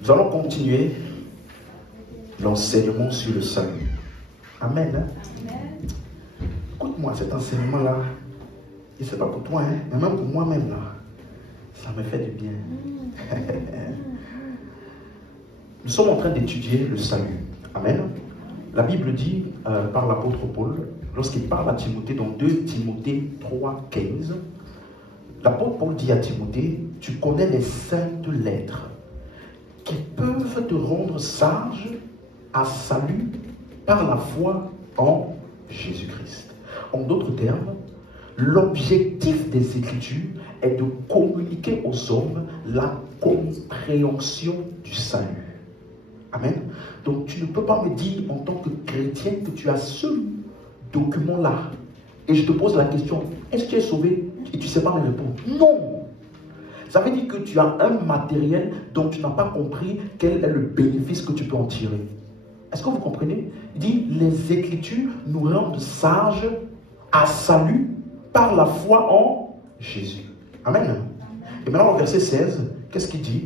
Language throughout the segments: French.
Nous allons continuer l'enseignement sur le salut. Amen. Amen. Écoute-moi, cet enseignement-là, et c'est pas pour toi, hein, mais même pour moi-même, là, ça me fait du bien. Nous sommes en train d'étudier le salut. Amen. La Bible dit par l'apôtre Paul, lorsqu'il parle à Timothée dans 2 Timothée 3, 15, l'apôtre Paul dit à Timothée, tu connais les saintes lettres qui peuvent te rendre sage à salut par la foi en Jésus-Christ. En d'autres termes, l'objectif des Écritures est de communiquer aux hommes la compréhension du salut. Amen. Donc tu ne peux pas me dire en tant que chrétien que tu as ce document-là. Et je te pose la question, est-ce que tu es sauvé? Et tu ne sais pas me répondre. Non. Ça veut dire que tu as un matériel dont tu n'as pas compris quel est le bénéfice que tu peux en tirer. Est-ce que vous comprenez? Il dit, les Écritures nous rendent sages à salut par la foi en Jésus. Amen. Et maintenant au verset 16, qu'est-ce qu'il dit?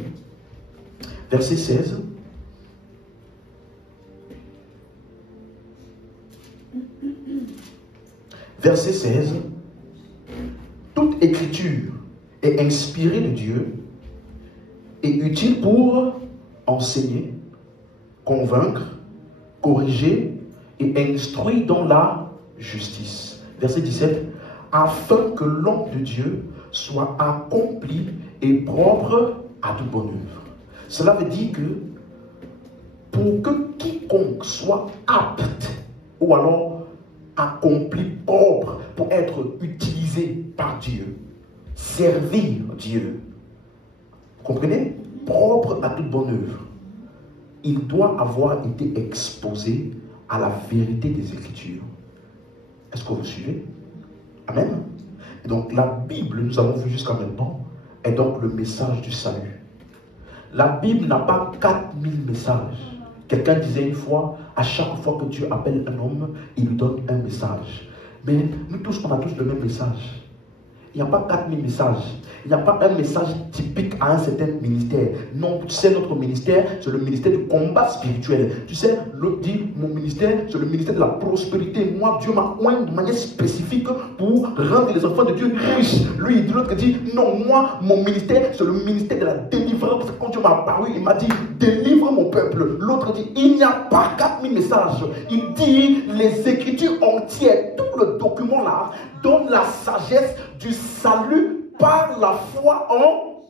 Verset 16. Verset 16. Toute écriture est inspirée de Dieu et utile pour enseigner, convaincre, corriger et instruire dans la justice. Verset 17. Afin que l'homme de Dieu soit accompli et propre à toute bonne œuvre. Cela veut dire que pour que quiconque soit apte ou alors accompli, propre pour être utilisé par Dieu, servir Dieu, comprenez? Propre à toute bonne œuvre, il doit avoir été exposé à la vérité des Écritures. Est-ce que vous suivez? Amen. Et donc la Bible, nous avons vu jusqu'à maintenant, est donc le message du salut. La Bible n'a pas 4000 messages. Quelqu'un disait une fois, à chaque fois que Dieu appelle un homme, il lui donne un message. Mais nous tous, on a tous le même message. Il n'y a pas 4000 messages. Il n'y a pas un message typique à un certain ministère. Non, tu sais, notre ministère, c'est le ministère du combat spirituel. Tu sais, l'autre dit, mon ministère, c'est le ministère de la prospérité. Moi, Dieu m'a oint de manière spécifique pour rendre les enfants de Dieu riches. Lui, l'autre dit, non, moi, mon ministère, c'est le ministère de la délivrance. Parce que quand Dieu m'a apparu, il m'a dit, délivre mon peuple. L'autre dit, il n'y a pas 4000 messages. Il dit, les Écritures entières, tout le document là, donne la sagesse du salut par la foi en.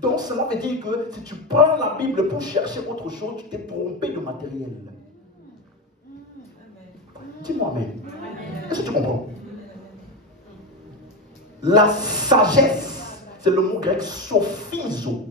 Donc cela veut dire que si tu prends la Bible pour chercher autre chose, tu t'es trompé de matériel. Dis-moi amen. Est-ce que tu comprends? La sagesse, c'est le mot grec sophizo.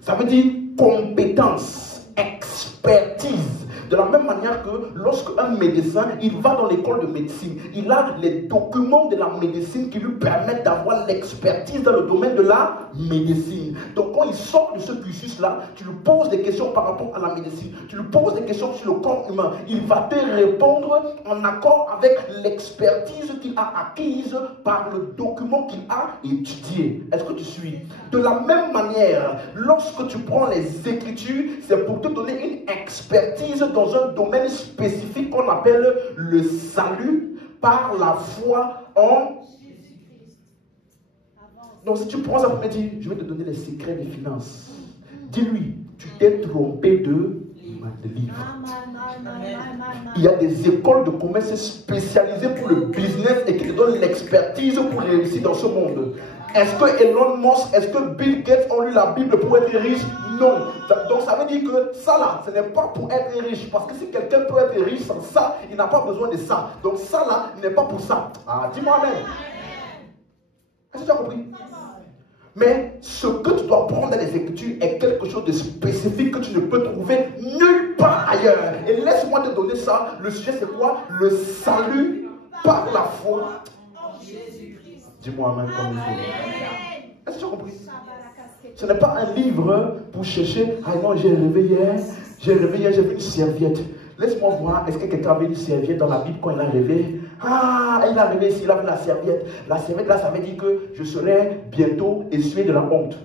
Ça veut dire compétence, expertise. De la même manière que lorsque un médecin, il va dans l'école de médecine, il a les documents de la médecine qui lui permettent d'avoir l'expertise dans le domaine de la médecine. Donc quand il sort de ce cursus-là, tu lui poses des questions par rapport à la médecine, tu lui poses des questions sur le corps humain, il va te répondre en accord avec l'expertise qu'il a acquise par le document qu'il a étudié. Est-ce que tu suis? De la même manière, lorsque tu prends les Écritures, c'est pour te donner une expertise dans un domaine spécifique qu'on appelle le salut par la foi en Jésus-Christ. Donc si tu prends ça pour me dire, je vais te donner les secrets des finances. Dis-lui, tu t'es trompé de livre. Il y a des écoles de commerce spécialisées pour le business et qui te donnent l'expertise pour réussir dans ce monde. Est-ce que Elon Musk, est-ce que Bill Gates ont lu la Bible pour être riche? Non. Donc ça veut dire que ça là, ce n'est pas pour être riche. Parce que si quelqu'un peut être riche sans ça, il n'a pas besoin de ça. Donc ça là, n'est pas pour ça. Ah, dis-moi amen. Est-ce que tu as compris? Mais ce que tu dois prendre dans les Écritures est quelque chose de spécifique que tu ne peux trouver nulle part ailleurs. Et laisse-moi te donner ça. Le sujet c'est quoi? Le salut par la foi en Jésus-Christ. Dis-moi amen comme il faut. Est-ce que tu as compris? Ce n'est pas un livre pour chercher. Ah non, j'ai rêvé hier, j'ai vu une serviette. Laisse-moi voir, est-ce que quelqu'un avait une serviette dans la Bible quand il a rêvé? Ah, il est arrivé ici, il a vu la serviette. La serviette là, ça veut dire que je serai bientôt essuyer de la honte.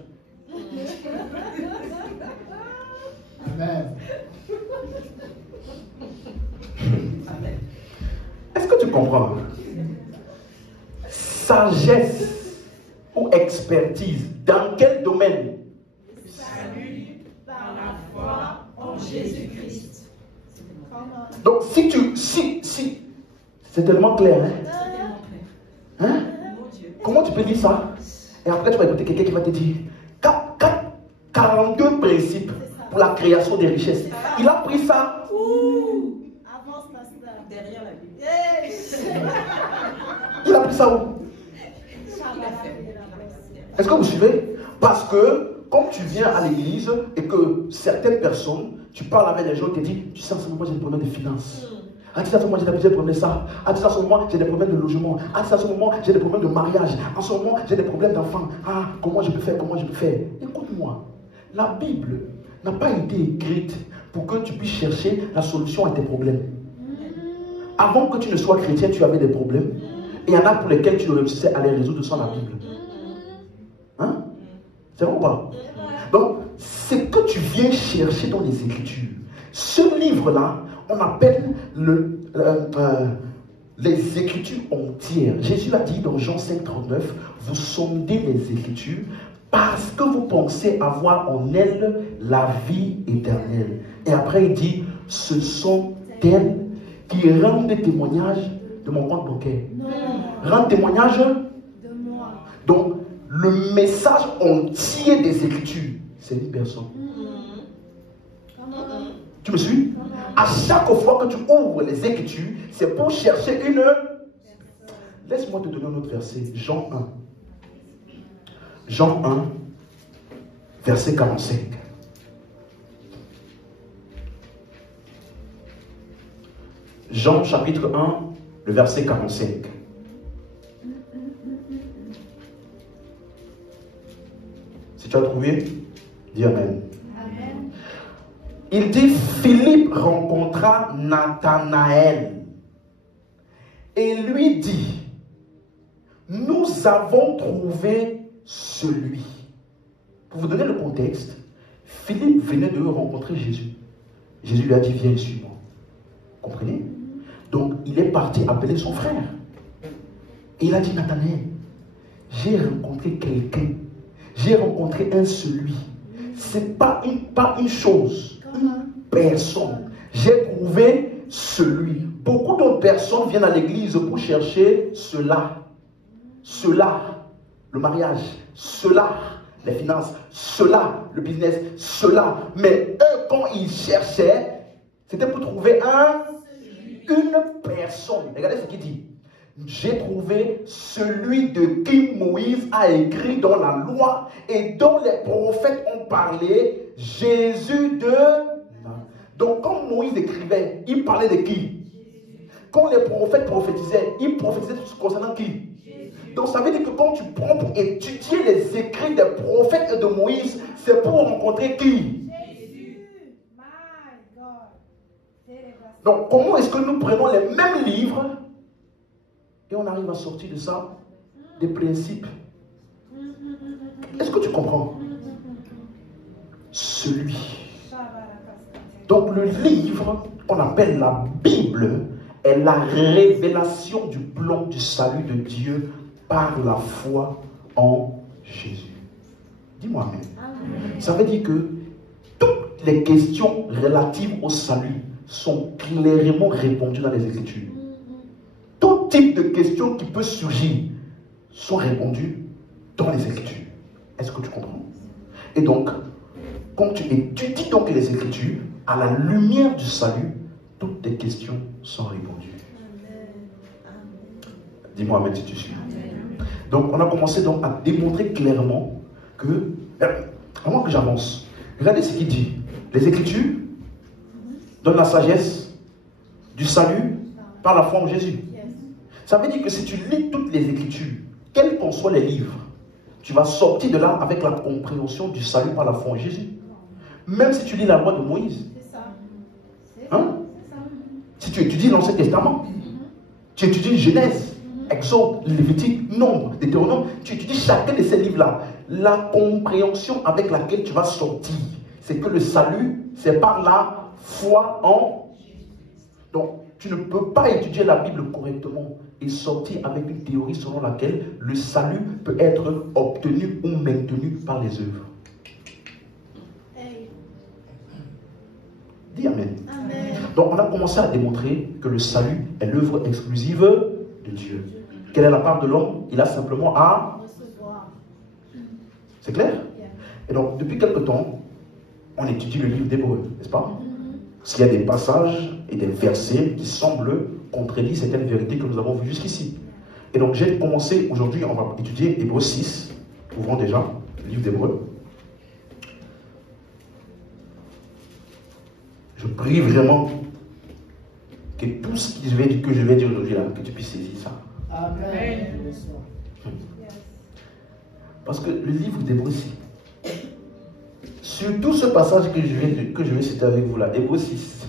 Amen. Est-ce que tu comprends? Sagesse ou expertise, dans quel domaine? Salut par la foi en Jésus-Christ. Donc si, c'est tellement clair, hein? Comment tu peux dire ça? Et après tu vas écouter quelqu'un qui va te dire 42 principes pour la création des richesses. Il a pris ça. Avance pasteur. Derrière la Bible. Il a pris ça où? Est-ce que vous suivez? Parce que, comme tu viens à l'église et que certaines personnes, tu parles avec les gens, tu te dis, tu sais, en ce moment, j'ai des problèmes de finances. Ah, tu sais, en ce moment, j'ai des problèmes de ça. Ah, tu sais, en ce moment, j'ai des problèmes de logement. Ah, tu sais, en ce moment, j'ai des problèmes de mariage. En ce moment, j'ai des problèmes d'enfants. Ah, comment je peux faire? Comment je peux faire? Écoute-moi, la Bible n'a pas été écrite pour que tu puisses chercher la solution à tes problèmes. Avant que tu ne sois chrétien, tu avais des problèmes. Et il y en a pour lesquels tu réussissais à les résoudre sans la Bible. Hein? C'est vrai ou pas? Donc, c'est que tu viens chercher dans les Écritures. Ce livre-là, on appelle les Écritures entières. Jésus l'a dit dans Jean 5,39, vous sondez les Écritures parce que vous pensez avoir en elles la vie éternelle. Et après, il dit, ce sont elles qui rendent témoignage de mon compte bancaire. Rendent témoignage De moi. Donc, le message entier des Écritures, c'est une personne. Tu me suis? À chaque fois que tu ouvres les Écritures, c'est pour chercher une... Laisse-moi te donner un autre verset. Jean 1. Jean 1, verset 45. Jean chapitre 1, le verset 45. Si tu as trouvé, dis Amen. Amen. Il dit, Philippe rencontra Nathanaël et lui dit, nous avons trouvé celui. Pour vous donner le contexte, Philippe venait de rencontrer Jésus. Jésus lui a dit, viens, suis-moi. Comprenez? Donc, il est parti appeler son frère. Et il a dit, Nathanaël, j'ai rencontré quelqu'un. J'ai rencontré un celui. C'est pas une chose, une personne. J'ai trouvé celui. Beaucoup d'autres personnes viennent à l'église pour chercher cela. Cela, le mariage. Cela, les finances. Cela, le business. Cela. Mais eux, quand ils cherchaient, c'était pour trouver une personne. Regardez ce qu'il dit. J'ai trouvé celui de qui Moïse a écrit dans la loi et dont les prophètes ont parlé, Jésus de... Donc quand Moïse écrivait, il parlait de qui? Quand les prophètes prophétisaient, ils prophétisaient concernant qui? Donc ça veut dire que quand tu prends pour étudier les écrits des prophètes et de Moïse, c'est pour rencontrer qui? Jésus. My God. Donc comment est-ce que nous prenons les mêmes livres et on arrive à sortir de ça des principes? Est-ce que tu comprends? Celui. Donc le livre qu'on appelle la Bible est la révélation du plan du salut de Dieu par la foi en Jésus. Dis-moi amen. Ça veut dire que toutes les questions relatives au salut sont clairement répondues dans les Écritures. Tout type de questions qui peut surgir sont répondues dans les Écritures. Est-ce que tu comprends? Et donc, quand tu étudies donc les Écritures, à la lumière du salut, toutes tes questions sont répondues. Dis-moi amen si tu suis. Donc, on a commencé donc à démontrer clairement que, avant que j'avance, regardez ce qu'il dit. Les Écritures donnent la sagesse du salut par la foi en Jésus. Ça veut dire que si tu lis toutes les Écritures, quels qu'en soient les livres, tu vas sortir de là avec la compréhension du salut par la foi en Jésus. Même si tu lis la loi de Moïse. C'est ça. Hein? Si tu étudies l'Ancien Testament, Tu étudies Genèse, Exode, Lévitique, Nombre, Deutéronome. Tu étudies chacun de ces livres-là. La compréhension avec laquelle tu vas sortir, c'est que le salut, c'est par la foi en... Donc, tu ne peux pas étudier la Bible correctement et sortir avec une théorie selon laquelle le salut peut être obtenu ou maintenu par les œuvres. Hey. Dis Amen. Amen. Donc, on a commencé à démontrer que le salut est l'œuvre exclusive de Dieu. Quelle est la part de l'homme? Il a simplement à Recevoir. C'est clair? Yeah. Et donc, depuis quelque temps, on étudie le livre d'Hébreux, n'est-ce pas? Parce qu'il y a des passages et des versets qui semblent contredire certaines vérités que nous avons vues jusqu'ici. Et donc, j'ai commencé aujourd'hui, on va étudier Hébreux 6. Ouvrons déjà le livre d'Hébreux. Je prie vraiment que tout ce que je vais dire aujourd'hui, là, que tu puisses saisir ça. Amen. Yes. Parce que le livre d'Hébreux 6, sur tout ce passage que je vais citer avec vous là, Hébreux 6,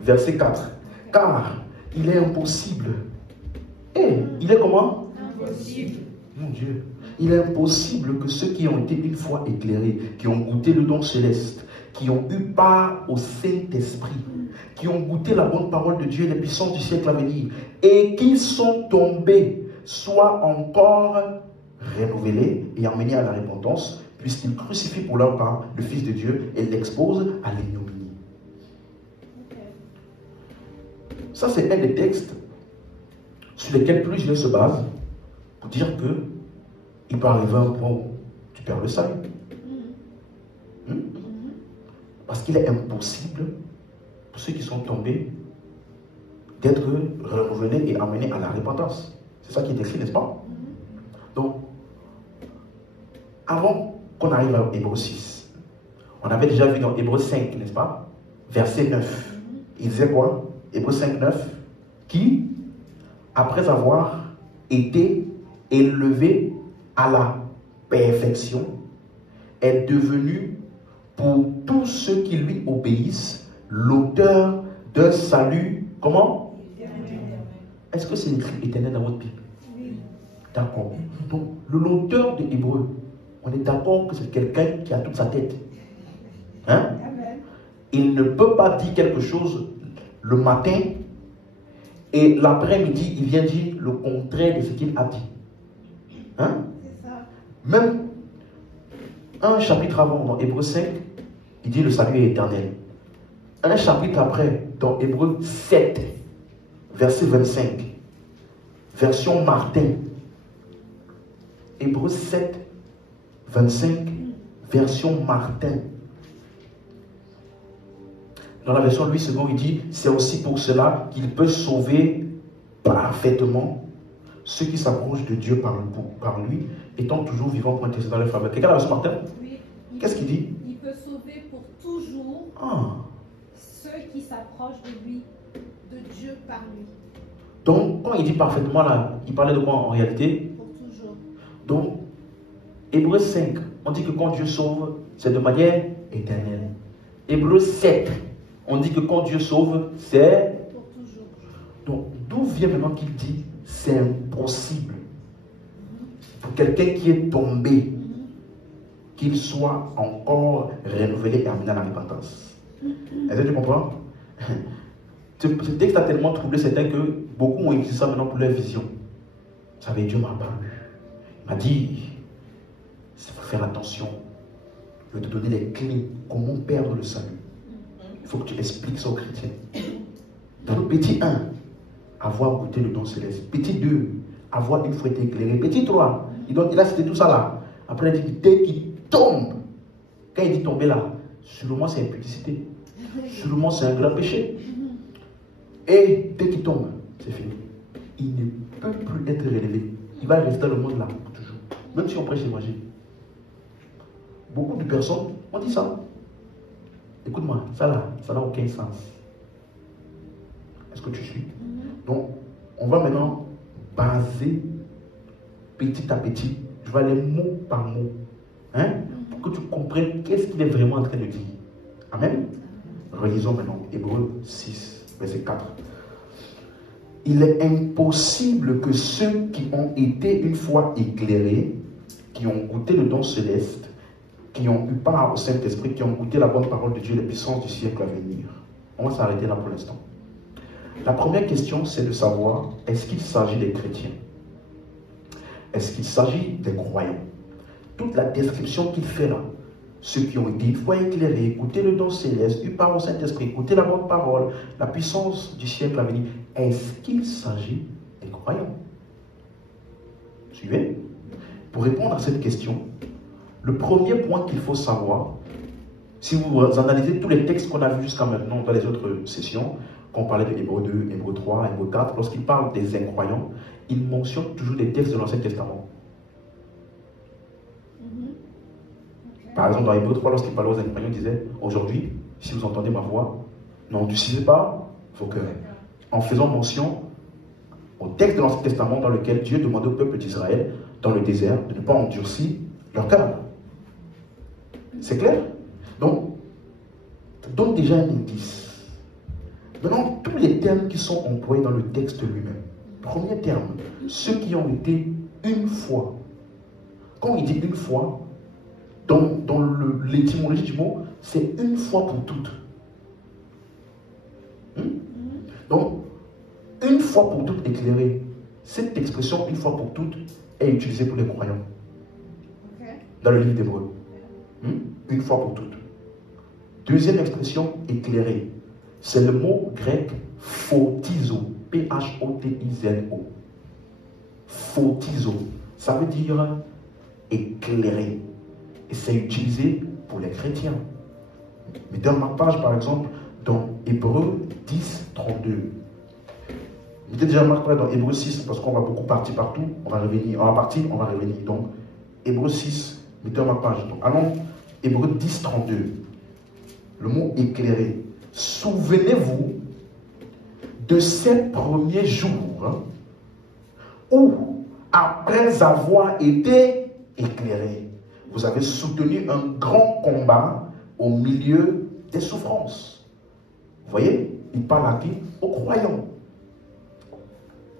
verset 4. Car il est impossible. Il est comment? Impossible. Mon Dieu. Il est impossible que ceux qui ont été une fois éclairés, qui ont goûté le don céleste, qui ont eu part au Saint-Esprit, qui ont goûté la bonne parole de Dieu et les puissances du siècle à venir, et qui sont tombés, soient encore renouvelés et emmenés à la repentance, puisqu'ils crucifient pour leur part le Fils de Dieu et l'exposent à l'ignominie. Ça, c'est un des textes sur lesquels plusieurs se basent pour dire que il peut arriver à un point où tu perds le salut. Parce qu'il est impossible pour ceux qui sont tombés d'être renouvelés et amenés à la repentance. C'est ça qui est écrit, n'est-ce pas? Donc, avant qu'on arrive à Hébreux 6, on avait déjà vu dans Hébreux 5, n'est-ce pas? Verset 9. Il disait quoi? Hébreux 5, 9. Qui, après avoir été élevé à la perfection, est devenu pour tous ceux qui lui obéissent l'auteur d'un salut. Comment? Est-ce que c'est écrit éternel dans votre Bible? Oui. D'accord. Donc, l'auteur de Hébreux, on est d'accord que c'est quelqu'un qui a toute sa tête. Hein? Amen. Il ne peut pas dire quelque chose le matin et l'après-midi, il vient dire le contraire de ce qu'il a dit. Hein? C'est ça. Même un chapitre avant, dans Hébreux 5, il dit le salut est éternel. Un chapitre après, dans Hébreux 7, verset 25, version Martin. Hébreux 7, 25, version Martin. Dans la version Louis II, il dit, c'est aussi pour cela qu'il peut sauver parfaitement ceux qui s'approchent de Dieu par lui, étant toujours vivants pour intercéder dans leur faveur. Quelqu'un a la version Martin? Oui. Qu'est-ce qu'il dit? Il peut sauver pour toujours ceux qui s'approchent de lui, de Dieu par lui. Donc, quand il dit parfaitement là, il parlait de quoi en réalité? Pour toujours. Donc, Hébreux 5, on dit que quand Dieu sauve, c'est de manière éternelle. Hébreux 7, on dit que quand Dieu sauve, c'est Pour toujours. Donc, d'où vient maintenant qu'il dit c'est impossible pour quelqu'un qui est tombé qu'il soit encore renouvelé et amené à la repentance. Est-ce que tu comprends? Ce texte a tellement troublé certains que beaucoup ont utilisé ça maintenant pour leur vision. Vous savez, Dieu m'a parlé. Il m'a dit il faut faire attention. Je vais te donner les clés. Comment perdre le salut? Il faut que tu expliques ça aux chrétiens. Dans le petit 1, avoir goûté le don céleste. Petit 2, avoir une foi éclairée. Petit 3, il a cité tout ça là. Après, il dit dès qu'il tombe, quand il dit tomber là, sûrement c'est impudicité. Sûrement c'est un grand péché. Et dès qu'il tombe, c'est fini. Il ne peut plus être relevé. Il va rester dans le monde là pour toujours. Même si on prêche l'évangile. Beaucoup de personnes ont dit ça. Écoute-moi, ça là, ça n'a aucun sens. Est-ce que tu suis? Donc, on va maintenant baser petit à petit. Je vais aller mot par mot. Hein? Pour que tu comprennes qu'est-ce qu'il est vraiment en train de dire. Amen? Relisons maintenant Hébreux 6, verset 4. il est impossible que ceux qui ont été une fois éclairés, qui ont goûté le don céleste, qui ont eu part au Saint-Esprit, qui ont goûté la bonne parole de Dieu, les puissances du siècle à venir. On va s'arrêter là pour l'instant. La première question, c'est de savoir, est-ce qu'il s'agit des chrétiens? Est-ce qu'il s'agit des croyants? Toute la description qu'il fait là, ceux qui ont été une fois éclairés, écouté le don céleste, eu part au Saint-Esprit, écouté la bonne parole, la puissance du siècle à venir, est-ce qu'il s'agit des croyants? Suivez? Pour répondre à cette question, le premier point qu'il faut savoir, si vous analysez tous les textes qu'on a vus jusqu'à maintenant dans les autres sessions, qu'on parlait de Hébreux 2, Hébreux 3, Hébreux 4, lorsqu'il parle des incroyants, il mentionne toujours des textes de l'Ancien Testament. Par exemple, dans Hébreux 3, lorsqu'il parlait aux incroyants, il disait, aujourd'hui, si vous entendez ma voix, n'endurcissez pas vos cœurs. En faisant mention au texte de l'Ancien Testament dans lequel Dieu demandait au peuple d'Israël, dans le désert, de ne pas endurcir leur cœur. C'est clair? Donc, ça donne déjà un indice. Maintenant, tous les termes qui sont employés dans le texte lui-même. Premier terme, ceux qui ont été une fois. Quand il dit une fois, dans l'étymologie du mot, c'est une fois pour toutes. Donc, une fois pour toutes éclairée. Cette expression, une fois pour toutes, est utilisée pour les croyants. Dans le livre d'Hébreux. Une fois pour toutes. Deuxième expression, éclairée. C'est le mot grec photizo. P-H-O-T-I-Z-O. Photizo. Ça veut dire éclairé. Et c'est utilisé pour les chrétiens. Mettez un marque-page, par exemple, dans Hébreux 10, 32. Mettez déjà un marque-page dans Hébreux 6, parce qu'on va beaucoup partir partout. On va revenir. On va partir, on va revenir. Donc, Hébreux 6, mettez un marque-page. Donc, allons, Hébreux 10, 32. Le mot éclairé. Souvenez-vous de ces premiers jours où, après avoir été éclairé, vous avez soutenu un grand combat au milieu des souffrances. Vous voyez, il parle à qui? Aux croyants.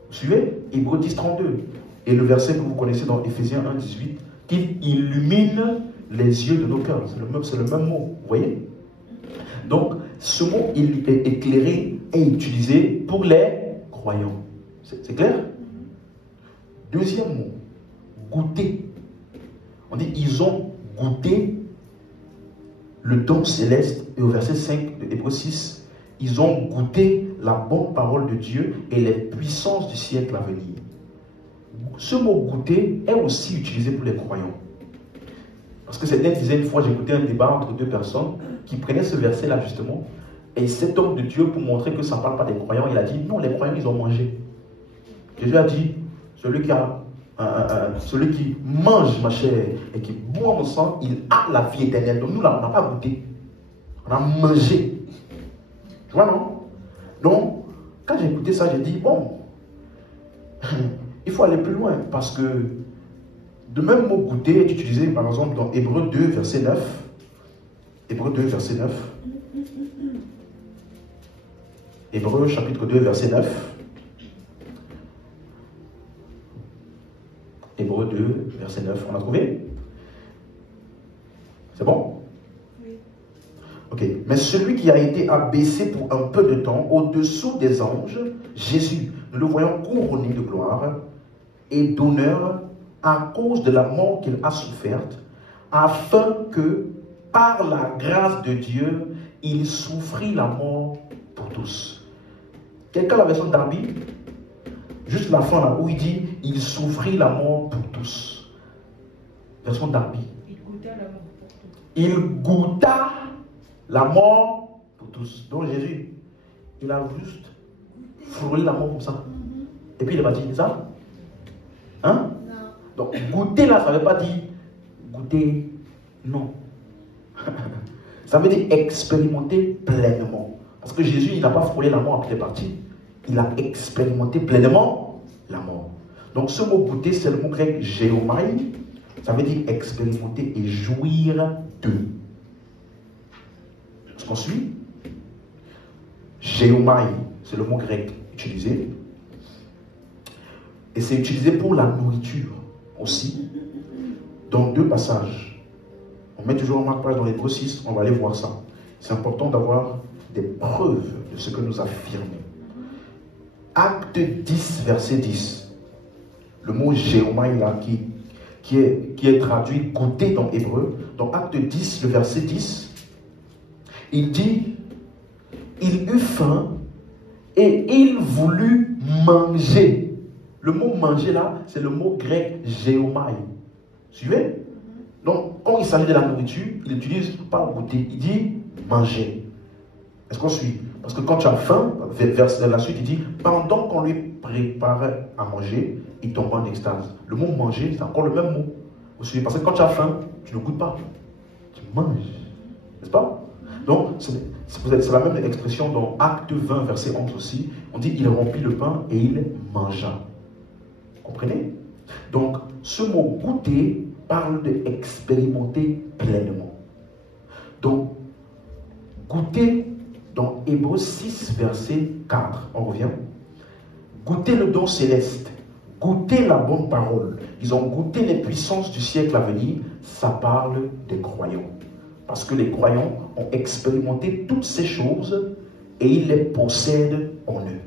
Vous suivez? Hébreux 10, 32. Et le verset que vous connaissez dans Éphésiens 1, 18, qu'il illumine les yeux de nos cœurs. C'est le même mot. Vous voyez? Donc, ce mot éclairé est utilisé pour les croyants. C'est clair? Deuxième mot, goûter. On dit, ils ont goûté le don céleste. Et au verset 5 de Hébreux 6, ils ont goûté la bonne parole de Dieu et les puissances du siècle à venir. Ce mot goûter est aussi utilisé pour les croyants. Parce que certains disaient, une fois, j'ai écouté un débat entre deux personnes qui prenaient ce verset-là justement, et cet homme de Dieu, pour montrer que ça ne parle pas des croyants, il a dit, non, les croyants, ils ont mangé. Jésus a dit, celui qui mange ma chair et qui boit mon sang, il a la vie éternelle. Donc nous, là, on n'a pas goûté. On a mangé. Tu vois, non? Donc, quand j'ai écouté ça, j'ai dit, bon, il faut aller plus loin, parce que le même mot goûter est utilisé, par exemple, dans Hébreux 2, verset 9. Hébreux 2, verset 9. Hébreux, chapitre 2, verset 9. Hébreux 2, verset 9. On a trouvé? C'est bon? Oui. Ok. Mais celui qui a été abaissé pour un peu de temps au-dessous des anges, Jésus, nous le voyons couronné de gloire et d'honneur à cause de la mort qu'il a soufferte, afin que, par la grâce de Dieu, il souffrit la mort pour tous. Quelqu'un a la version Darby? Juste la fin là où il dit il souffrit la mort pour tous. Version Darby. Il goûta la mort pour tous. Il goûta la mort pour tous. Donc Jésus, il a juste frôlé la mort comme ça. Et puis il est parti, c'est ça? Hein? Non. Donc goûter là, ça ne veut pas dire goûter, non. Ça veut dire expérimenter pleinement. Parce que Jésus, il n'a pas frôlé la mort après il est parti. Il a expérimenté pleinement la mort. Donc ce mot goûter, c'est le mot grec géomai. Ça veut dire expérimenter et jouir de. Est-ce qu'on suit? Géomai, c'est le mot grec utilisé. Et c'est utilisé pour la nourriture aussi, dans 2 passages. On met toujours en marque-page dans l'Hébreu 6, on va aller voir ça. C'est important d'avoir des preuves de ce que nous affirmons. Acte 10, verset 10. Le mot Géomai là, qui est traduit goûter dans Hébreu. Dans Acte 10, le verset 10, il dit, il eut faim et il voulut manger. Le mot manger là, c'est le mot grec Géomai. Suivez? Donc, quand il s'agit de la nourriture, il n'utilise pas goûter, il dit manger. Est-ce qu'on suit? Parce que quand tu as faim, vers la suite, il dit, pendant qu'on lui préparait à manger, il tombe en extase. Le mot manger, c'est encore le même mot. Vous suivez? Parce que quand tu as faim, tu ne goûtes pas. Tu manges. N'est-ce pas? Donc, c'est la même expression dans Acte 20, verset 11 aussi. On dit, il rompit le pain et il mangea. Vous comprenez? Donc, ce mot goûter parle d'expérimenter pleinement. Donc, goûter dans Hébreux 6, verset 4. On revient. Goûter le don céleste. Goûter la bonne parole. Ils ont goûté les puissances du siècle à venir. Ça parle des croyants. Parce que les croyants ont expérimenté toutes ces choses et ils les possèdent en eux.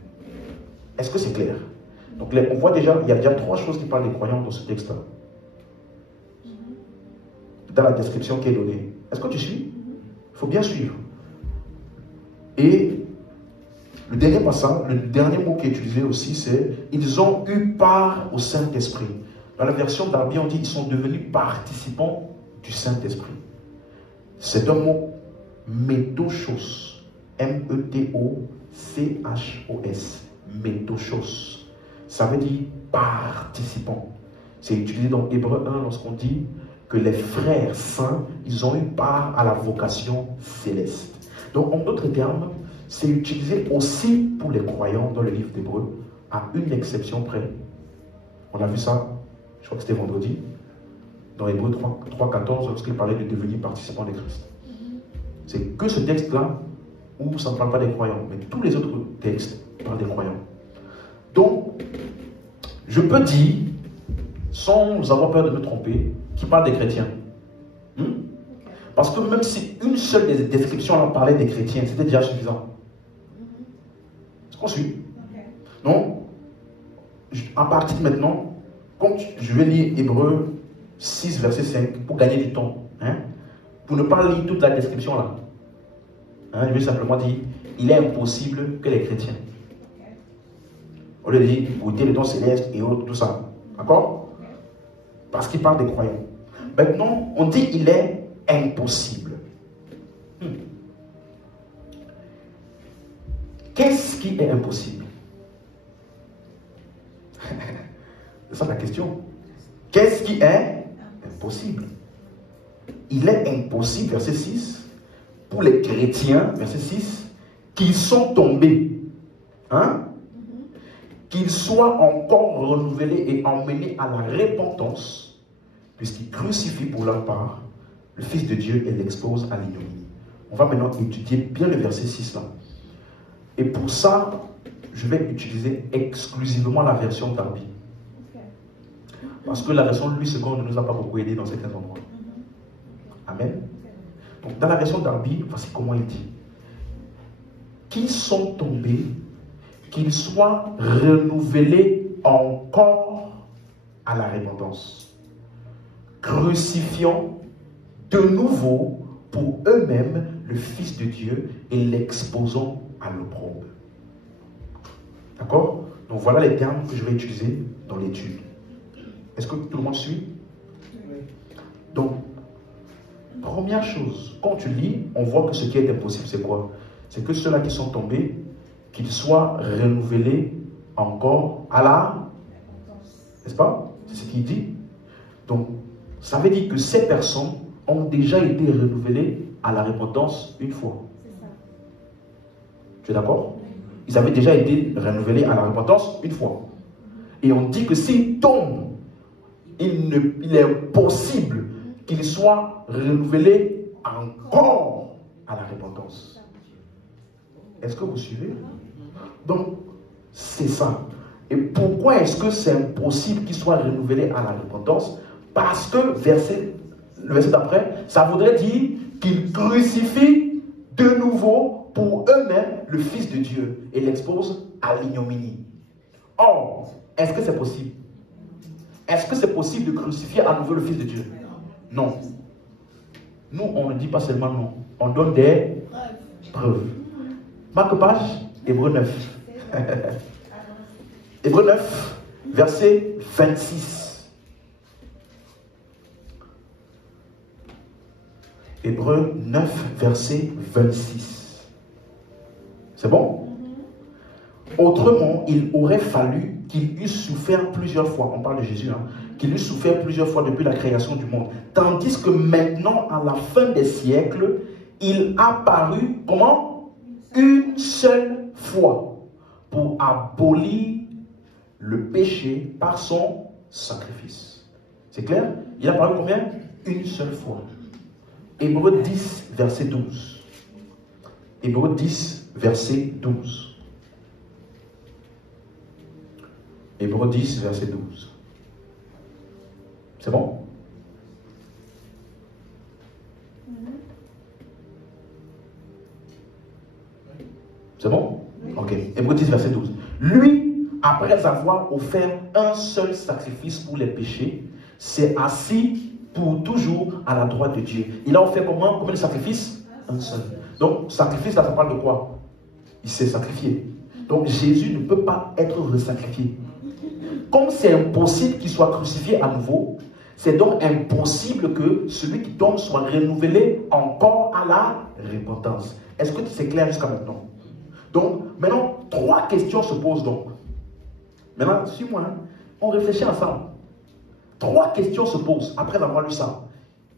Est-ce que c'est clair? Donc on voit déjà, il y a déjà 3 choses qui parlent des croyants dans ce texte-là. Dans la description qui est donnée. Est-ce que tu suis? Il faut bien suivre. Et le dernier passage, le dernier mot qui est utilisé aussi, c'est « Ils ont eu part au Saint-Esprit ». Dans la version d'Arbi, on dit « Ils sont devenus participants du Saint-Esprit ». C'est un mot « métochos ». M-E-T-O-C-H-O-S. Métochos. Ça veut dire « participant ». C'est utilisé dans Hébreu 1 lorsqu'on dit que les frères saints, ils ont eu part à la vocation céleste. Donc, en d'autres termes, c'est utilisé aussi pour les croyants dans le livre d'Hébreu, à une exception près. On a vu ça, je crois que c'était vendredi, dans Hébreu 3.14, lorsqu'il parlait de devenir participant de Christ. C'est que ce texte-là où ça ne parle pas des croyants, mais tous les autres textes parlent des croyants. Donc, je peux dire, sans avoir peur de me tromper, qu'il parle des chrétiens. Parce que même si une seule des descriptions parlait des chrétiens, c'était déjà suffisant. Est-ce qu'on suit? Donc, à partir de maintenant, comme je vais lire Hébreu 6, verset 5, pour gagner du temps, pour ne pas lire toute la description là, je vais simplement dire, il est impossible que les chrétiens, on leur dit, goûter le don céleste et autres, tout ça. D'accord? Parce qu'il parle des croyants. Maintenant, on dit il est impossible. Qu'est-ce qui est impossible? C'est ça la question. Qu'est-ce qui est impossible? Il est impossible, verset 6, pour les chrétiens, verset 6, qu'ils sont tombés, qu'ils soient encore renouvelés et emmenés à la repentance, puisqu'ils crucifient pour leur part le Fils de Dieu et l'exposent à l'ignominie. On va maintenant étudier bien le verset 6 là. Et pour ça, je vais utiliser exclusivement la version Darby. Parce que la version de Louis II ne nous a pas beaucoup aidé dans certains endroits. Amen. Donc dans la version Darby, voici comment il dit. Qu'ils sont tombés, qu'ils soient renouvelés encore à la repentance, crucifiant de nouveau pour eux-mêmes le Fils de Dieu et l'exposant à l'opprobre. D'accord? Donc voilà les termes que je vais utiliser dans l'étude. Est-ce que tout le monde suit? Donc, première chose, quand tu lis, on voit que ce qui est impossible, c'est quoi? C'est que ceux-là qui sont tombés, qu'ils soient renouvelés encore à la... N'est-ce pas? C'est ce qu'il dit. Donc, ça veut dire que ces personnes ont déjà été renouvelées à la repentance une fois. Tu es d'accord? Ils avaient déjà été renouvelés à la repentance une fois. Et on dit que s'ils tombent, il est possible qu'ils soient renouvelés encore à la repentance. Est-ce que vous suivez? Donc, c'est ça. Et pourquoi est-ce que c'est impossible qu'il soit renouvelé à la repentance? Parce que le verset d'après, ça voudrait dire qu'ils crucifient de nouveau pour eux-mêmes le Fils de Dieu et l'exposent à l'ignominie. Or, est-ce que c'est possible? Est-ce que c'est possible de crucifier à nouveau le Fils de Dieu? Non. Nous, on ne dit pas seulement non. On donne des preuves. Marque page, Hébreux 9. Hébreux 9, verset 26. Hébreux 9, verset 26. C'est bon? Autrement, il aurait fallu qu'il eût souffert plusieurs fois. On parle de Jésus, hein, qu'il eût souffert plusieurs fois depuis la création du monde. Tandis que maintenant, à la fin des siècles, il a paru, comment? Une seule fois pour abolir le péché par son sacrifice. C'est clair? Il a paru combien? Une seule fois. Hébreux 10, verset 12. Hébreux 10, verset 12. Hébreux 10, verset 12. C'est bon? C'est bon? Ok. Hébreux 10, verset 12. Lui, après avoir offert un seul sacrifice pour les péchés, s'est assis pour toujours à la droite de Dieu. Il a offert combien de sacrifices? Un seul. Donc, sacrifice, là, ça parle de quoi? Il s'est sacrifié. Donc, Jésus ne peut pas être resacrifié. Comme c'est impossible qu'il soit crucifié à nouveau, c'est donc impossible que celui qui tombe soit renouvelé encore à la repentance. Est-ce que c'est clair jusqu'à maintenant? Donc, maintenant, 3 questions se posent donc. Maintenant, suis-moi, hein? On réfléchit ensemble. 3 questions se posent après avoir lu ça.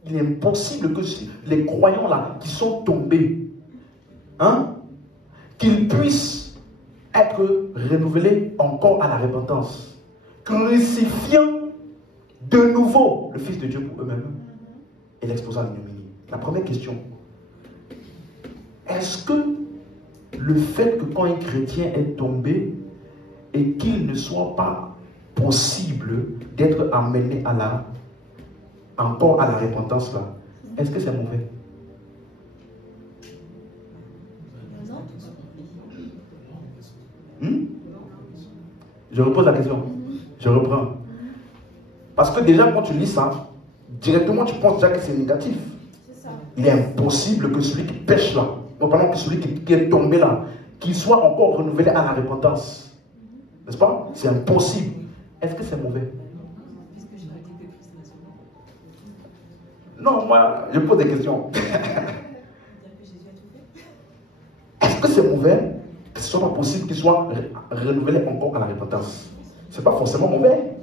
Il est impossible que les croyants là, qui sont tombés, hein, qu'ils puissent être renouvelés encore à la repentance, crucifiant de nouveau le Fils de Dieu pour eux-mêmes et l'exposant à l'ignominie. La première question, est-ce que le fait que quand un chrétien est tombé et qu'il ne soit pas possible d'être amené encore à la repentance là, est-ce que c'est mauvais? Je repose la question. Je reprends. Parce que déjà, quand tu lis ça, directement, tu penses déjà que c'est négatif. Il est impossible que celui qui pêche là, notamment que celui qui est tombé là, qu'il soit encore renouvelé à la repentance. N'est-ce pas? C'est impossible. Est-ce que c'est mauvais? Non, moi, je pose des questions. Est-ce que c'est mauvais que ce ne soit pas possible qu'il soit renouvelé encore à la repentance? Ce n'est pas forcément mauvais.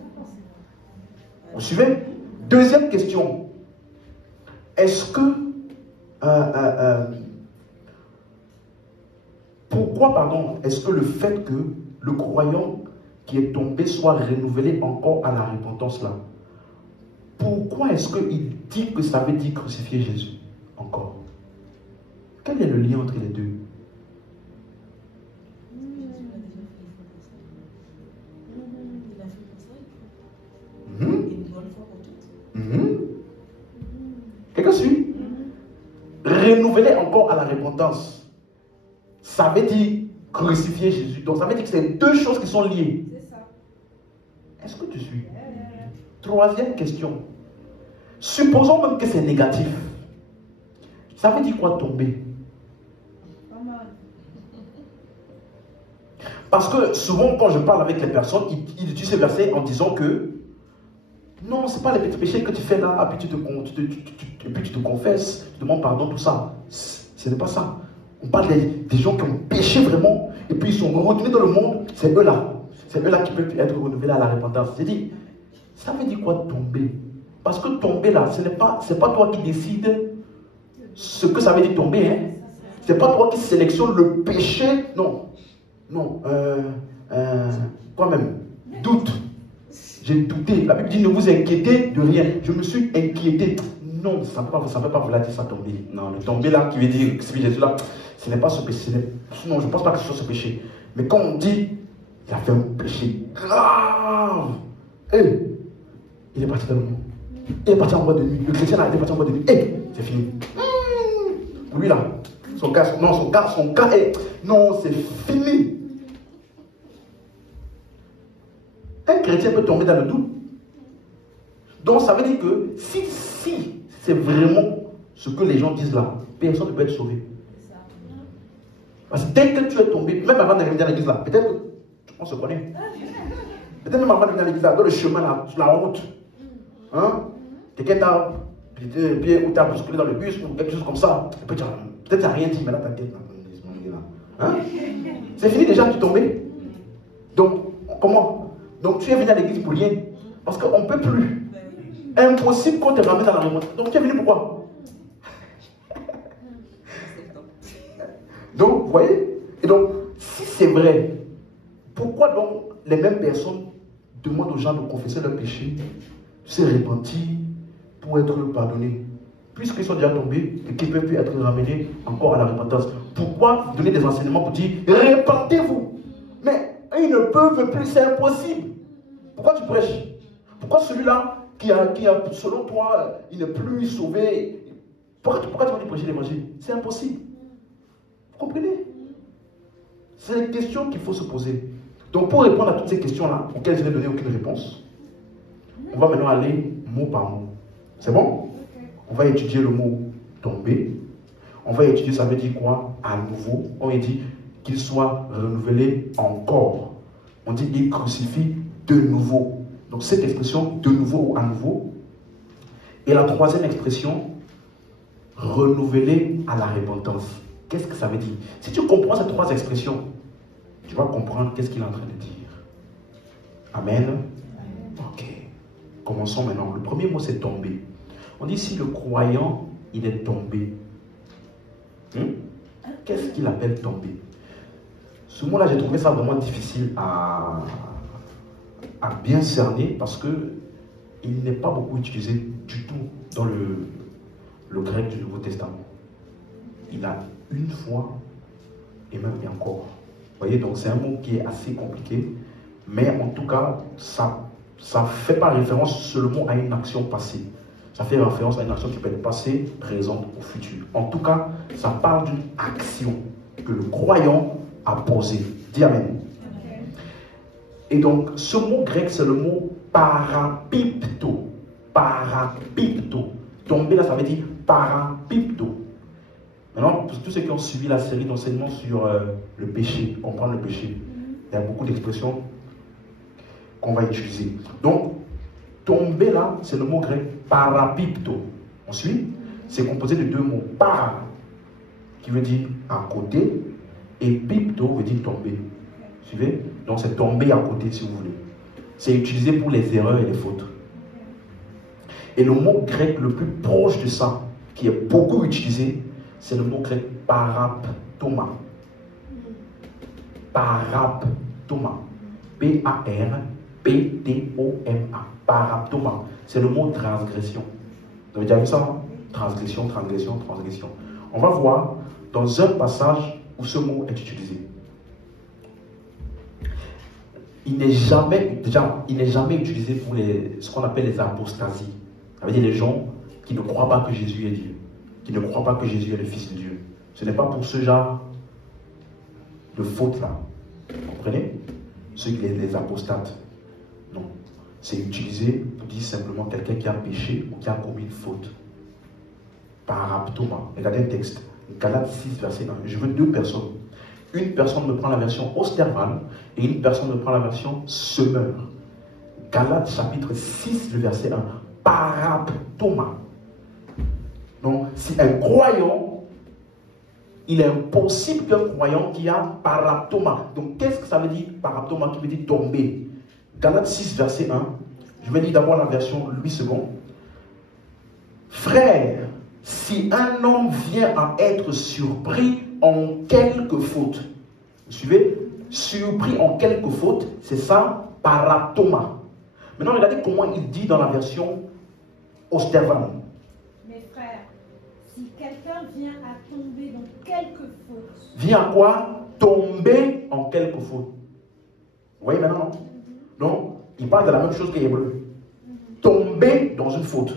Vous suivez? Deuxième question. Est-ce que... pourquoi, pardon, est-ce que le fait que le croyant qui est tombé soit renouvelé encore à la repentance là, pourquoi est-ce qu'il dit que ça veut dire crucifier Jésus encore? Quel est le lien entre les deux? Quelqu'un suit? Renouveler encore à la repentance, ça veut dire crucifier Jésus. Donc ça veut dire que c'est 2 choses qui sont liées. Est-ce que tu suis? Troisième question. Supposons même que c'est négatif. Ça veut dire quoi tomber? Parce que souvent quand je parle avec les personnes, ils utilisent ces versets en disant que non, ce n'est pas les petits péchés que tu fais là, puis tu te confesses, tu demandes pardon, tout ça. Ce n'est pas ça. On parle des gens qui ont péché vraiment, et puis ils sont retournés dans le monde, c'est eux là. C'est eux là qui peuvent être renouvelés à la repentance. C'est-à-dire, ça veut dire quoi tomber? Parce que tomber là, ce n'est pas toi qui décides ce que ça veut dire tomber. Hein? Ce n'est pas toi qui sélectionne le péché. Non. Non. Quoi même? Doute. J'ai douté. La Bible dit ne vous inquiétez de rien. Je me suis inquiété. Non, ça ne peut pas vouloir dire ça tomber. Non, le tomber là qui veut dire que c'est Jésus là, ce n'est pas ce péché. Non, je ne pense pas que ce soit ce péché. Mais quand on dit il a fait un péché grave. Et il est parti dans le monde. Il est parti en boîte de nuit. Le chrétien là, il est parti en boîte de nuit. Et c'est fini. Lui là, son cas est. Non, c'est fini. Un chrétien peut tomber dans le doute. Donc ça veut dire que si c'est vraiment ce que les gens disent là, personne ne peut être sauvé. Parce que dès que tu es tombé, même avant d'arriver dans l'église là, peut-être qu'on se connaît. Peut-être même avant d'arriver dans l'église là, dans le chemin là, sur la route. Hein? Quelqu'un t'a pied ou t'a bousculé dans le bus ou quelque chose comme ça. Peut-être tu n'as rien dit, mais là ta tête là. Hein? C'est fini déjà, tu es tombé. Donc, comment? Donc tu es venu à l'église pour rien. Parce qu'on ne peut plus. Impossible qu'on te ramène dans la remontée. Donc tu es venu pourquoi? Donc, vous voyez? Et donc, si c'est vrai, pourquoi donc les mêmes personnes demandent aux gens de confesser leurs péchés, de se repentir pour être pardonnés? Puisqu'ils sont déjà tombés et qu'ils ne peuvent plus être ramenés encore à la repentance. Pourquoi donner des enseignements pour dire repentez-vous? Mais ils ne peuvent plus, c'est impossible. Pourquoi tu prêches? Pourquoi celui-là qui a, selon toi, il n'est plus sauvé? Pourquoi tu vas lui prêcher l'évangile? C'est impossible. Vous comprenez? C'est une question qu'il faut se poser. Donc pour répondre à toutes ces questions-là, auxquelles je n'ai donné aucune réponse, on va maintenant aller mot par mot. C'est bon? On va étudier le mot tomber. On va étudier ça veut dire quoi? À nouveau. On dit qu'il soit renouvelé encore. On dit il crucifie de nouveau. Donc cette expression de nouveau ou à nouveau. Et la troisième expression, renouveler à la repentance. Qu'est-ce que ça veut dire? Si tu comprends ces trois expressions, tu vas comprendre qu'est-ce qu'il est en train de dire. Amen. Ok. Commençons maintenant. Le premier mot, c'est tomber. On dit si le croyant, il est tombé. Qu'est-ce qu'il appelle tomber? Ce mot-là, j'ai trouvé ça vraiment difficile à bien cerner parce qu'il n'est pas beaucoup utilisé du tout dans le grec du Nouveau Testament. Il a une fois et même et encore. Vous voyez, donc c'est un mot qui est assez compliqué, mais en tout cas, ça ne fait pas référence seulement à une action passée. Ça fait référence à une action qui peut être passée, présente ou future. En tout cas, ça parle d'une action que le croyant a posée. Dis Amen. Okay. Et donc, ce mot grec, c'est le mot parapipto. Parapipto. Tomber là, ça veut dire parapipto. Maintenant, pour tous ceux qui ont suivi la série d'enseignements sur le péché, comprendre le péché, il y a beaucoup d'expressions qu'on va utiliser. Donc, tomber là, c'est le mot grec parapipto. Ensuite, c'est composé de deux mots. Para, qui veut dire à côté, et pipto veut dire tomber. Suivez? Donc, c'est tomber à côté, si vous voulez. C'est utilisé pour les erreurs et les fautes. Et le mot grec le plus proche de ça, qui est beaucoup utilisé, c'est le mot grec paraptoma. Paraptoma. P-A-R-P-T-O-M-A. Paraptoma. C'est le mot transgression. Vous avez déjà vu ça? Hein? Transgression, transgression, transgression. On va voir dans un passage où ce mot est utilisé. Il n'est jamais utilisé pour ce qu'on appelle les apostasies. Ça veut dire les gens qui ne croient pas que Jésus est Dieu, qui ne croient pas que Jésus est le Fils de Dieu. Ce n'est pas pour ce genre de faute-là. Vous comprenez? Ceux qui sont les apostates. Non. C'est utilisé pour dire simplement quelqu'un qui a péché ou qui a commis une faute. Paraptoma. Regardez un texte. Galates 6, verset 1. Je veux deux personnes. Une personne me prend la version Osterval et une personne me prend la version Semeur. Galates chapitre 6, le verset 1. Paraptoma. Donc, si un croyant, il est impossible qu'un croyant qui a paraptoma. Donc, qu'est-ce que ça veut dire paraptoma, qui veut dire tomber? Galates 6, verset 1. Je vais lire d'abord la version Louis II. Frère, si un homme vient à être surpris en quelque faute, vous suivez? Surpris en quelque faute, c'est ça, paraptoma. Maintenant, regardez comment il dit dans la version Osterval. Mes frères, si quelqu'un vient à tomber dans quelque faute. Vient à quoi? Tomber en quelque faute. Vous voyez maintenant? Donc, il parle de la même chose que Hébreu. Tomber dans une faute.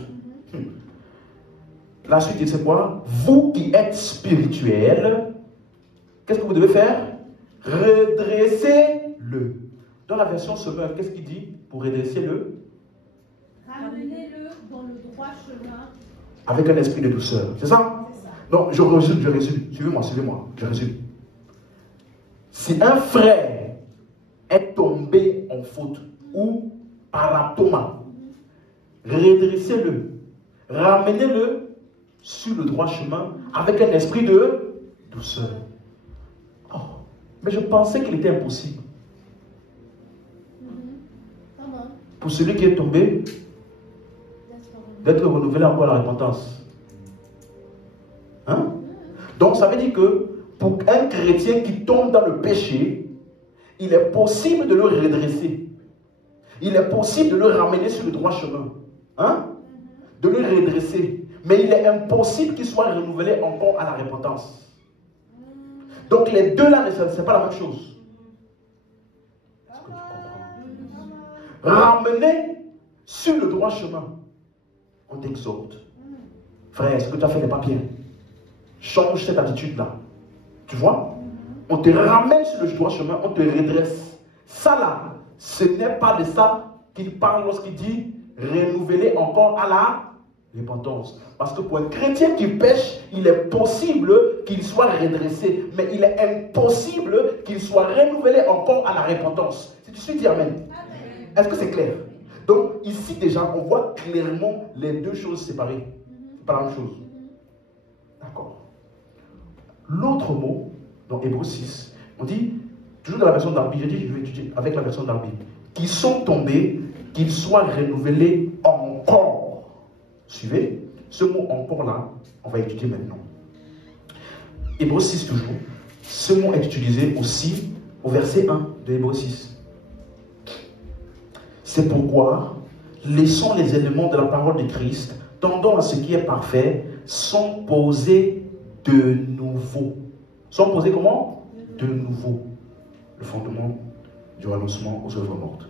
La suite, il c'est quoi? Vous qui êtes spirituels, qu'est-ce que vous devez faire? Redressez-le. Dans la version Semeur, qu'est-ce qu'il dit pour redresser le? Ramenez-le dans le droit chemin. Avec un esprit de douceur. C'est ça? C'est ça. Non, je résume. Suivez-moi, je résume. Si un frère est tombé en faute ou paratoma, redressez-le. Ramenez-le sur le droit chemin avec un esprit de douceur. Oh, mais je pensais qu'il était impossible. Pour celui qui est tombé, d'être renouvelé encore à la repentance. Hein? Donc ça veut dire que pour un chrétien qui tombe dans le péché, il est possible de le redresser. Il est possible de le ramener sur le droit chemin. Hein? De le redresser. Mais il est impossible qu'il soit renouvelé encore à la repentance. Donc les deux là, ce n'est pas la même chose. Est-ce que tu comprends? Ramener sur le droit chemin. On t'exhorte. Frère, ce que tu as fait n'est pas bien. Change cette attitude-là. Tu vois? On te ramène sur le droit chemin, on te redresse. Ça là, ce n'est pas de ça qu'il parle lorsqu'il dit renouveler encore à la repentance. Parce que pour un chrétien qui pêche, il est possible qu'il soit redressé, mais il est impossible qu'il soit renouvelé encore à la repentance. Si tu suis, dis Amen. Est-ce que c'est clair? Donc ici déjà, on voit clairement les deux choses séparées. C'est pas la même chose. D'accord. L'autre mot, dans Hébreux 6, on dit, toujours dans la version d'Arby, je vais étudier avec la version d'Arby, qui sont tombés, qu'ils soient renouvelés encore. Suivez? Ce mot encore là, on va étudier maintenant. Hébreux 6 toujours. Ce mot est utilisé aussi au verset 1 de Hébreux 6. C'est pourquoi, laissons les éléments de la parole de Christ, tendant à ce qui est parfait, sont posés de nouveau. Sont posés comment? De nouveau. Le fondement du renoncement aux œuvres mortes.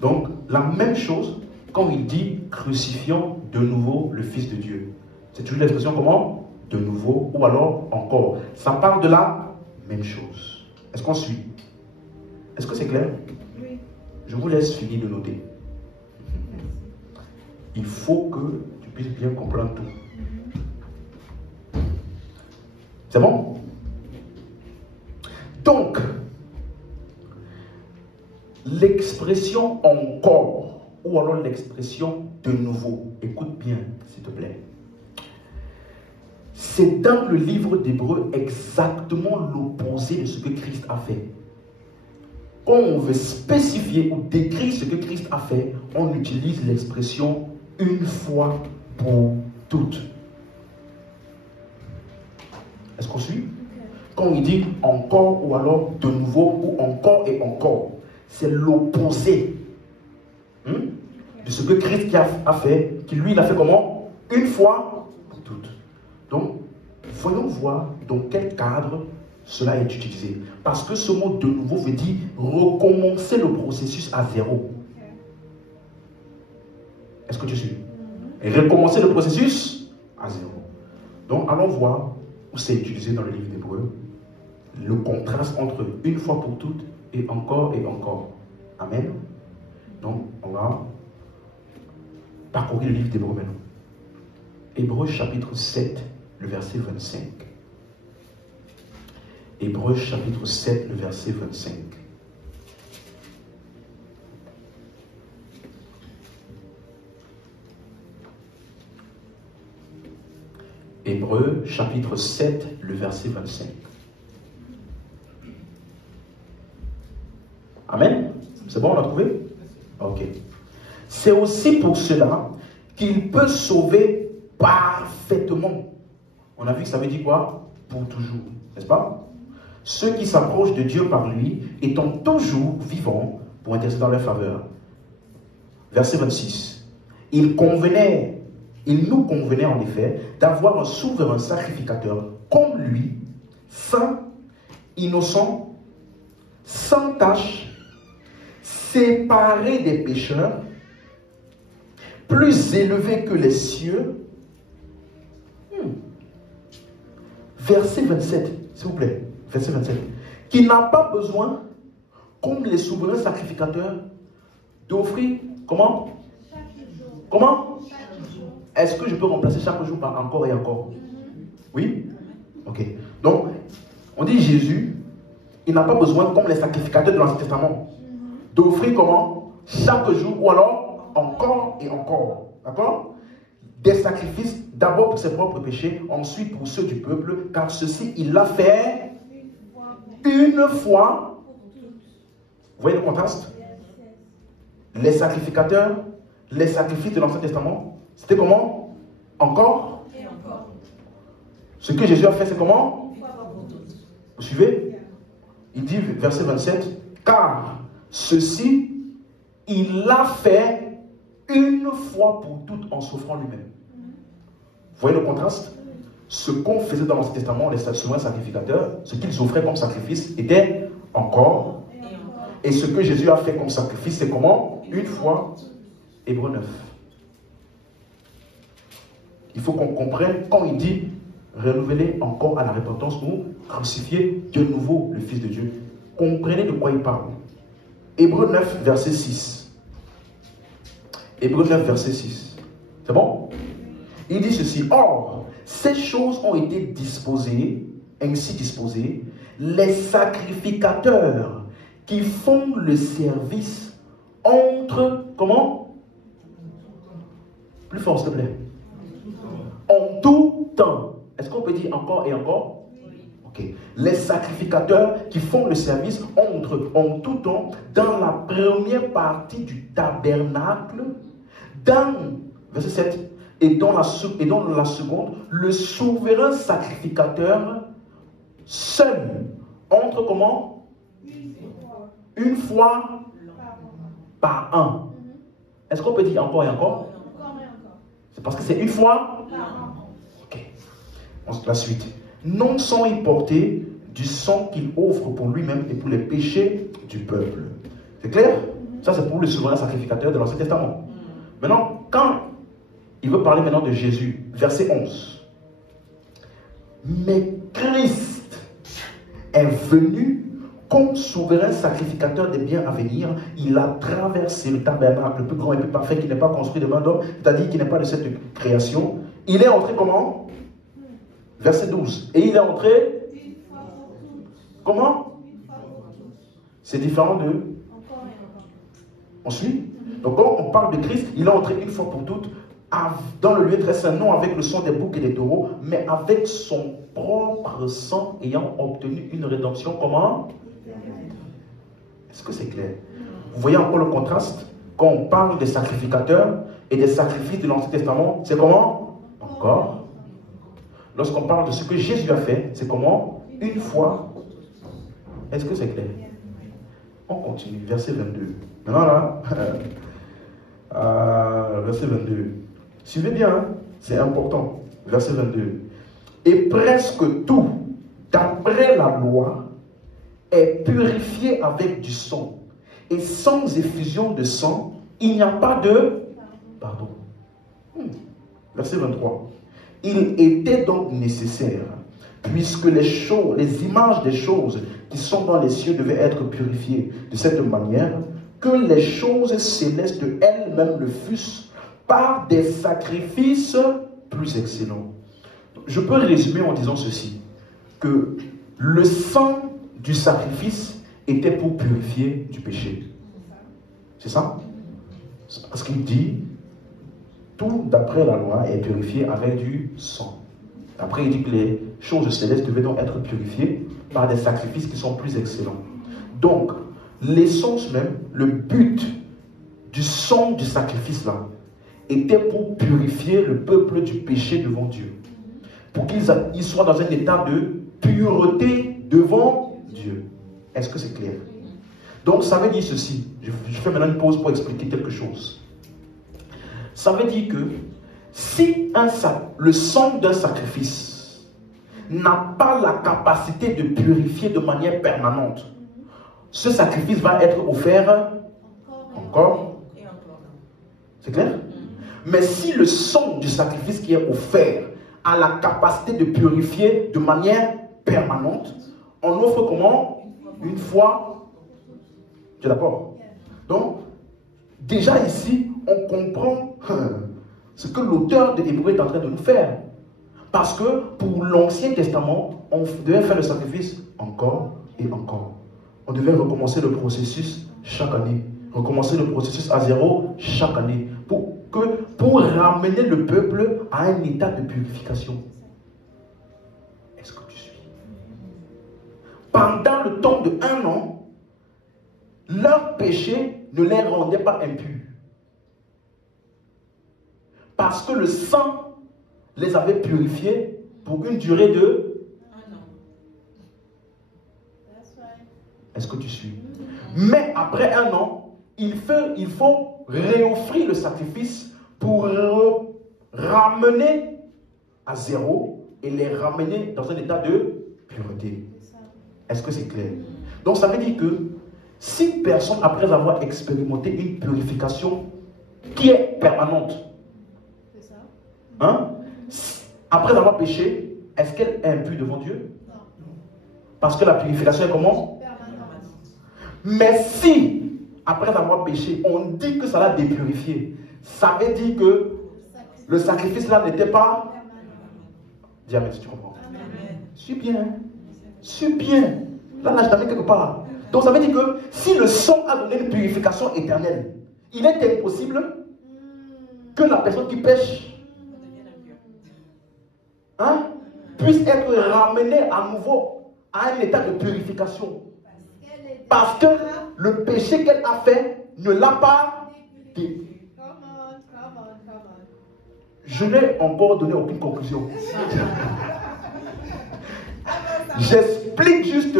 Donc, la même chose quand il dit crucifions de nouveau le Fils de Dieu. C'est toujours l'expression comment? De nouveau ou alors encore. Ça parle de la même chose. Est-ce qu'on suit? Est-ce que c'est clair? Oui. Je vous laisse finir de noter. Il faut que tu puisses bien comprendre tout. C'est bon? Donc, l'expression encore, ou alors l'expression de nouveau, écoute bien, s'il te plaît. C'est dans le livre d'Hébreux exactement l'opposé de ce que Christ a fait. Quand on veut spécifier ou décrire ce que Christ a fait, on utilise l'expression une fois pour toutes. Est-ce qu'on suit? Quand il dit encore ou alors de nouveau ou encore et encore, c'est l'opposé de ce que Christ a fait, qui lui il a fait comment? Une fois pour toutes. Donc, voyons voir dans quel cadre cela est utilisé. Parce que ce mot de nouveau veut dire recommencer le processus à zéro. Est-ce que tu suis? Et recommencer le processus à zéro. Donc, allons voir où c'est utilisé dans le livre d'Hébreux. Le contraste entre une fois pour toutes et encore et encore. Amen. Donc, on va parcourir le livre d'Hébreux maintenant. Hébreux chapitre 7, le verset 25. Hébreux chapitre 7, le verset 25. Hébreux chapitre 7, le verset 25. Amen. C'est bon, on l'a trouvé? Ok. C'est aussi pour cela qu'il peut sauver parfaitement. On a vu que ça veut dire quoi? Pour toujours. N'est-ce pas? Ceux qui s'approchent de Dieu par lui, étant toujours vivants pour intercéder dans leur faveur. Verset 26. Il nous convenait en effet d'avoir un souverain sacrificateur comme lui, saint, innocent, sans tache, séparé des pécheurs, plus élevé que les cieux. Verset 27, s'il vous plaît. Verset 27. Qui n'a pas besoin, comme les souverains sacrificateurs, d'offrir, comment? Comment? Est-ce que je peux remplacer chaque jour par encore et encore? Oui? Ok. Donc, on dit Jésus, il n'a pas besoin, comme les sacrificateurs de l'Ancien Testament, d'offrir comment? Chaque jour, ou alors encore et encore. D'accord? Des sacrifices, d'abord pour ses propres péchés, ensuite pour ceux du peuple, car ceci, il l'a fait une fois. Vous voyez le contraste? Les sacrificateurs, les sacrifices de l'Ancien Testament, c'était comment? Encore et encore. Ce que Jésus a fait, c'est comment? Vous suivez? Il dit, verset 27, car ceci, il l'a fait une fois pour toutes en s'offrant lui-même. Vous voyez le contraste? Ce qu'on faisait dans l'Ancien Testament, les souverains sacrificateurs, ce qu'ils offraient comme sacrifice était encore. Et ce que Jésus a fait comme sacrifice, c'est comment? Une fois. Hébreux 9. Il faut qu'on comprenne quand il dit renouveler encore à la repentance ou crucifier de nouveau le Fils de Dieu. Comprenez de quoi il parle. Hébreux 9, verset 6. Hébreux 9, verset 6. C'est bon? Il dit ceci. Or, ces choses ont été disposées, ainsi disposées, les sacrificateurs qui font le service entre, comment? Plus fort, s'il te plaît. En tout temps. Est-ce qu'on peut dire encore et encore? Ok. Les sacrificateurs qui font le service entre, en tout temps, dans la première partie du tabernacle, dans, verset 7, et dans la seconde, le souverain sacrificateur seul, entre comment? Une fois par an. Est-ce qu'on peut dire encore et encore? C'est parce que c'est une fois? Ok. La suite. Non sans y porter du sang qu'il offre pour lui-même et pour les péchés du peuple. C'est clair? Ça, c'est pour le souverain sacrificateur de l'Ancien Testament. Maintenant, quand il veut parler maintenant de Jésus, verset 11. Mais Christ est venu comme souverain sacrificateur des biens à venir. Il a traversé le tabernacle, le plus grand et le plus parfait, qui n'est pas construit de main d'homme, c'est-à-dire qui n'est pas de cette création. Il est entré comment? Verset 12. Et il est entré comment? C'est différent de... On suit? Donc quand on parle de Christ, il est entré une fois pour toutes dans le lieu très saint, non avec le sang des boucs et des taureaux, mais avec son propre sang ayant obtenu une rédemption. Comment? Est-ce que c'est clair? Vous voyez encore le contraste? Quand on parle des sacrificateurs et des sacrifices de l'Ancien Testament, c'est comment? Encore. Lorsqu'on parle de ce que Jésus a fait, c'est comment? Une fois. Est-ce que c'est clair? On continue. Verset 22. Maintenant là, verset 22. Suivez bien, hein? C'est important. Verset 22. Et presque tout, d'après la loi, est purifié avec du sang. Et sans effusion de sang, il n'y a pas de pardon. Verset 23. Il était donc nécessaire, puisque les images des choses qui sont dans les cieux devaient être purifiées de cette manière, que les choses célestes elles-mêmes le fussent par des sacrifices plus excellents. Je peux résumer en disant ceci, que le sang du sacrifice était pour purifier du péché. C'est ça? Parce qu'il dit, tout d'après la loi est purifié avec du sang. Après, il dit que les choses célestes devaient donc être purifiées par des sacrifices qui sont plus excellents. Donc, l'essence même, le but du sang du sacrifice-là, était pour purifier le peuple du péché devant Dieu. Pour qu'ils soient dans un état de pureté devant Dieu. Est-ce que c'est clair? Donc, ça veut dire ceci. Je fais maintenant une pause pour expliquer quelque chose. Ça veut dire que si le sang d'un sacrifice n'a pas la capacité de purifier de manière permanente, ce sacrifice va être offert encore. C'est clair? Mais si le sang du sacrifice qui est offert a la capacité de purifier de manière permanente, on offre comment? Une fois. Tu es d'accord? Donc, déjà ici, on comprend ce que l'auteur de Hébreux est en train de nous faire. Parce que pour l'Ancien Testament, on devait faire le sacrifice encore et encore. On devait recommencer le processus chaque année. Recommencer le processus à zéro chaque année. Pour ramener le peuple à un état de purification. Est-ce que tu suis? Pendant le temps de 1 an, leur péché ne les rendait pas impurs. Parce que le sang les avait purifiés pour une durée de 1 an. Est-ce que tu suis? Mais après 1 an, il faut réoffrir le sacrifice pour ramener à zéro et les ramener dans un état de pureté. Est-ce que c'est clair? Donc ça veut dire que si personne, après avoir expérimenté une purification qui est permanente, hein, après avoir péché, est-ce qu'elle est impure devant Dieu? Non. Parce que la purification est comment? Permanente. Mais si après avoir péché, on dit que ça l'a dépurifié, ça veut dire que le sacrifice là n'était pas. Dis Amen si tu comprends. Suis bien. Suis bien. Là, je t'amène quelque part. Donc ça veut dire que si le sang a donné une purification éternelle, il est impossible que la personne qui pêche puisse être ramenée à nouveau à un état de purification. Parce que le péché qu'elle a fait ne l'a pas dépurifié. Je n'ai encore donné aucune conclusion. J'explique juste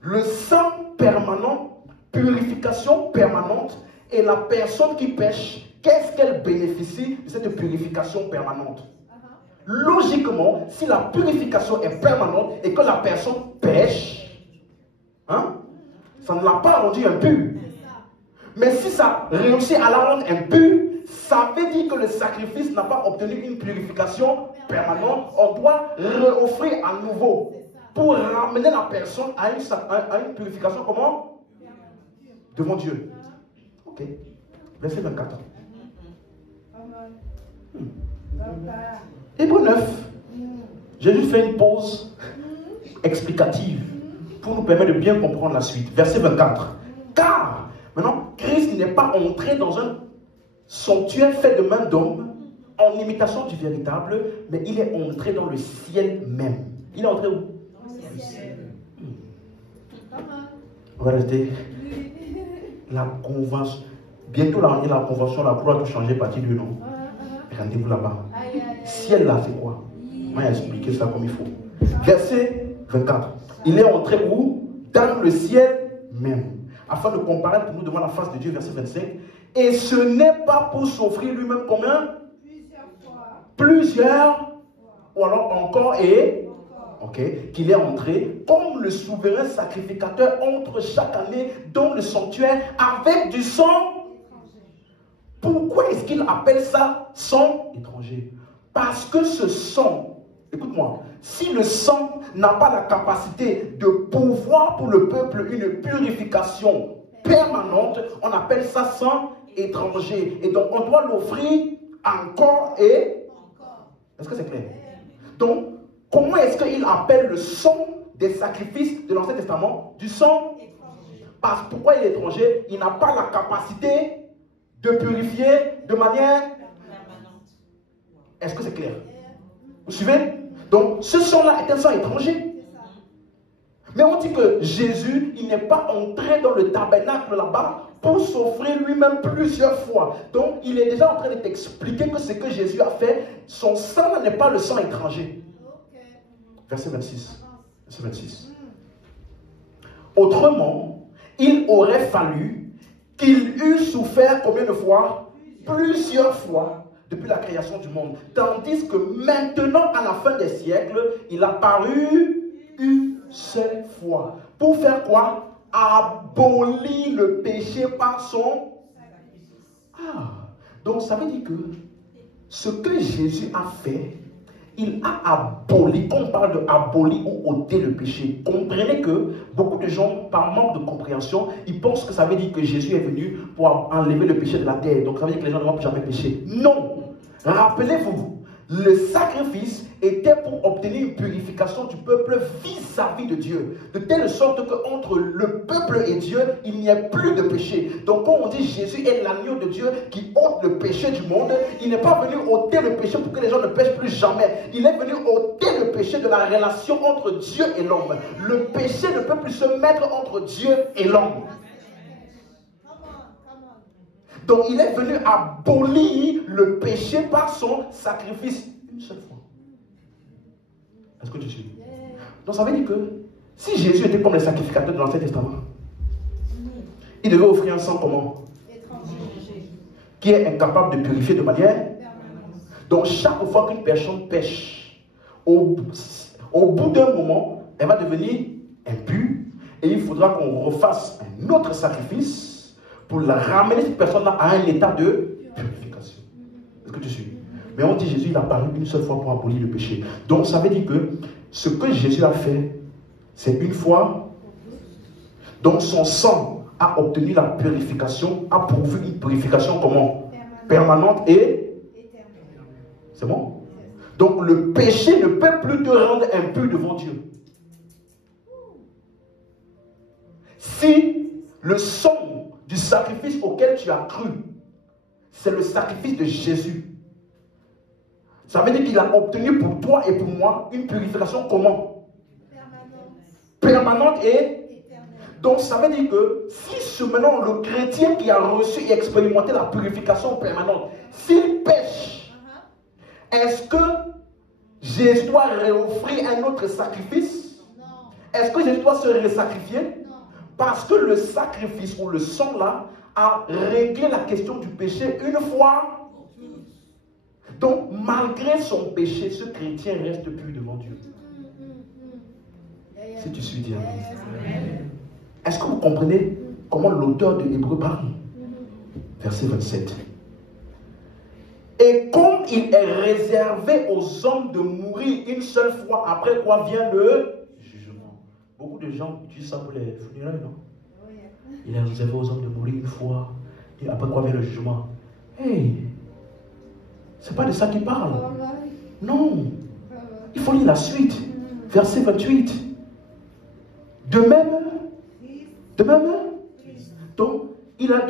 le sang permanent, purification permanente, et la personne qui pêche, qu'est-ce qu'elle bénéficie de cette purification permanente? Logiquement, si la purification est permanente et que la personne pêche, ça ne l'a pas rendu impur. Mais si ça réussit à la rendre impure, ça veut dire que le sacrifice n'a pas obtenu une purification permanente. On doit réoffrir à nouveau pour ramener la personne à une purification comment? Devant Dieu. Ok. Verset 24. Hébreux 9. J'ai juste fait une pause explicative pour nous permettre de bien comprendre la suite. Verset 24. Car, maintenant, Christ n'est pas entré dans un sanctuaire fait de main d'homme, en imitation du véritable, mais il est entré dans le ciel même. Il est entré où? Dans le ciel. On va rester. La convention. Bientôt, là, on est la convention, la cour a tout changé, partie du nom. Rendez-vous là-bas. Ciel, là, c'est quoi? On va expliquer ça comme il faut. Verset 24. Il est entré où? Dans le ciel même. Afin de comparer pour nous devant la face de Dieu, verset 25. Et ce n'est pas pour s'offrir lui-même combien? Plusieurs. Ou alors encore et ok, qu'il est entré comme le souverain sacrificateur entre chaque année dans le sanctuaire avec du sang. Pourquoi est-ce qu'il appelle ça sang étranger? Parce que ce sang, écoute-moi, si le sang n'a pas la capacité de pouvoir pour le peuple une purification permanente, on appelle ça sang étranger. Et donc on doit l'offrir encore et encore. Est-ce que c'est clair? Donc, comment est-ce qu'il appelle le sang des sacrifices de l'Ancien Testament du sang étranger? Parce pourquoi il est étranger? Il n'a pas la capacité de purifier de manière permanente. Est-ce que c'est clair? Vous suivez? Donc, ce sang-là est un sang étranger. Mais on dit que Jésus, il n'est pas entré dans le tabernacle là-bas pour s'offrir lui-même plusieurs fois. Donc, il est déjà en train de t'expliquer que ce que Jésus a fait, son sang n'est pas le sang étranger. Verset 26. Verset 26. Autrement, il aurait fallu qu'il eût souffert combien de fois? Plusieurs fois depuis la création du monde. Tandis que maintenant, à la fin des siècles, il a paru une seule fois. Pour faire quoi? aboli le péché par son... Donc ça veut dire que ce que Jésus a fait, il a aboli. Quand on parle de aboli ou ôter le péché, comprenez que beaucoup de gens, par manque de compréhension, ils pensent que ça veut dire que Jésus est venu pour enlever le péché de la terre. Donc ça veut dire que les gens ne vont plus jamais pécher. Non! Rappelez-vous, le sacrifice était pour obtenir une purification du peuple vis-à-vis de Dieu. De telle sorte qu'entre le peuple et Dieu, il n'y a plus de péché. Donc quand on dit Jésus est l'agneau de Dieu qui ôte le péché du monde, il n'est pas venu ôter le péché pour que les gens ne pêchent plus jamais. Il est venu ôter le péché de la relation entre Dieu et l'homme. Le péché ne peut plus se mettre entre Dieu et l'homme. Donc il est venu abolir le péché par son sacrifice une seule fois. Est-ce que tu suis? Donc ça veut dire que si Jésus était comme les sacrificateurs de l'Ancien Testament, il devait offrir un sang comment? Qui est incapable de purifier de manière. Donc chaque fois qu'une personne pêche, au bout d'un moment, elle va devenir impure et il faudra qu'on refasse un autre sacrifice pour la ramener cette personne-là à un état de purification. Est-ce que tu suis? Mais on dit Jésus, il a paru une seule fois pour abolir le péché. Donc ça veut dire que ce que Jésus a fait, c'est une fois. Donc son sang a obtenu la purification, a prouvé une purification comment? Permanente et c'est bon? Donc le péché ne peut plus te rendre impur devant Dieu. Si le sang du sacrifice auquel tu as cru, c'est le sacrifice de Jésus. Ça veut dire qu'il a obtenu pour toi et pour moi une purification comment? Permanente et éternelle. Donc ça veut dire que si maintenant le chrétien qui a reçu et expérimenté la purification permanente, s'il pêche, est-ce que Jésus doit réoffrir un autre sacrifice? Non. Est-ce que Jésus doit se resacrifier? Parce que le sacrifice ou le sang là a réglé la question du péché une fois. Donc malgré son péché, ce chrétien reste pur devant Dieu. Si tu suis bien. Est-ce que vous comprenez comment l'auteur de Hébreux parle? Verset 27. Et comme il est réservé aux hommes de mourir une seule fois, après quoi vient le jugement. Beaucoup de gens utilisent ça pour les funérailles, non? Il est réservé aux hommes de mourir une fois, et après quoi vient le jugement. Hey, c'est pas de ça qu'il parle. Non, il faut lire la suite. Verset 28. De même, donc il a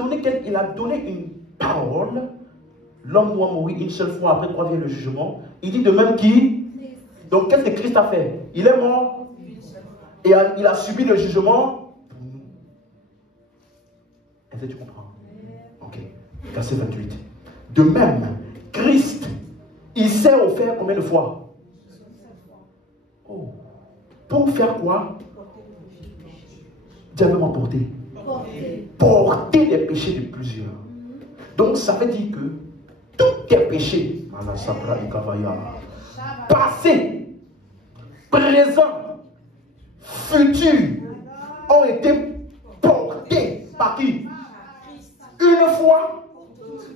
donné une parole. L'homme doit mourir une seule fois, après quoi vient le jugement. Il dit de même qui? Donc qu'est-ce que Christ a fait? Il est mort et il a subi le jugement. Est-ce que tu comprends? Ok. Verset 28. De même, Christ, il s'est offert combien de fois? Oh. Pour faire quoi? Diablement porter. Porter les péchés de plusieurs. Donc ça veut dire que tous tes péchés, passés, présents, futurs, ont été portés par qui? Une fois.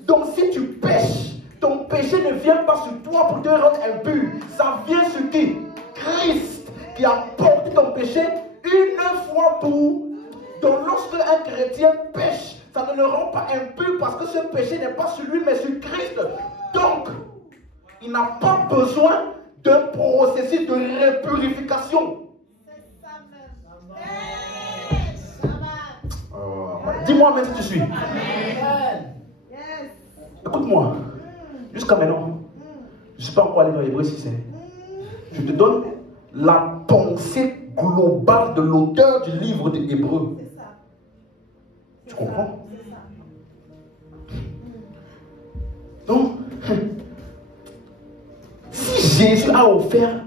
Donc si tu pêches, ton péché ne vient pas sur toi pour te rendre impur. Ça vient sur qui? Christ qui a porté ton péché une fois pour. Donc lorsque un chrétien pêche, ça ne le rend pas impur parce que ce péché n'est pas sur lui mais sur Christ. Donc, il n'a pas besoin d'un processus de répurification. Dis-moi même si tu suis. Écoute-moi. Jusqu'à maintenant, je ne suis pas encore allé dans l'Hébreu 6. Je te donne la pensée globale de l'auteur du livre de l'Hébreu. Tu comprends? Donc, si Jésus a offert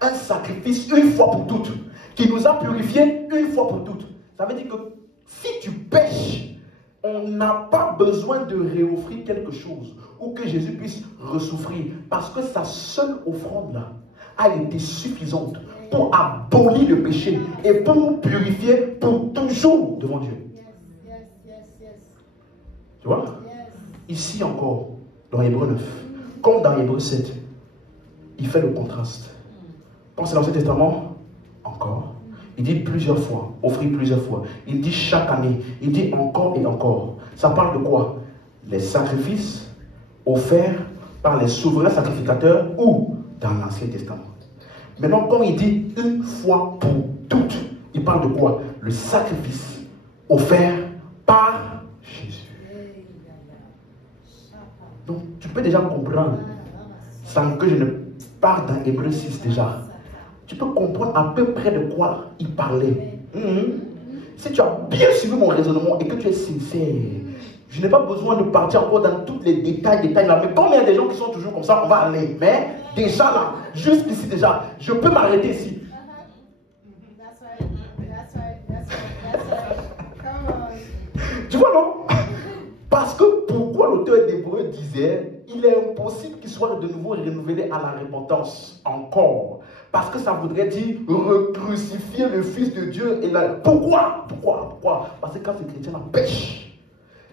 un sacrifice une fois pour toutes, qui nous a purifiés une fois pour toutes, ça veut dire que si tu pêches, on n'a pas besoin de réoffrir quelque chose ou que Jésus puisse ressouffrir parce que sa seule offrande là a été suffisante pour abolir le péché et pour nous purifier pour toujours devant Dieu. Tu vois? Ici encore, dans Hébreux 9, comme dans Hébreux 7, il fait le contraste. Pensez dans l'Ancien Testament, encore. Il dit plusieurs fois, offrir plusieurs fois. Il dit chaque année. Il dit encore et encore. Ça parle de quoi? Les sacrifices offerts par les souverains sacrificateurs ou dans l'Ancien Testament. Maintenant, quand il dit une fois pour toutes, il parle de quoi? Le sacrifice offert par Jésus. Donc, tu peux déjà comprendre, sans que je ne parle dans Hébreux 6 déjà. Tu peux comprendre à peu près de quoi il parlait. Si tu as bien suivi mon raisonnement et que tu es sincère, je n'ai pas besoin de partir encore dans tous les détails là. Mais comme il y a des gens qui sont toujours comme ça, on va aller. Mais déjà là, jusqu'ici déjà, je peux m'arrêter ici. Tu vois, non? Parce que pourquoi l'auteur d'Hébreux disait, il est impossible qu'il soit de nouveau renouvelé à la repentance encore. Parce que ça voudrait dire recrucifier le Fils de Dieu. Et la... Pourquoi? Parce que quand ce chrétien pêche,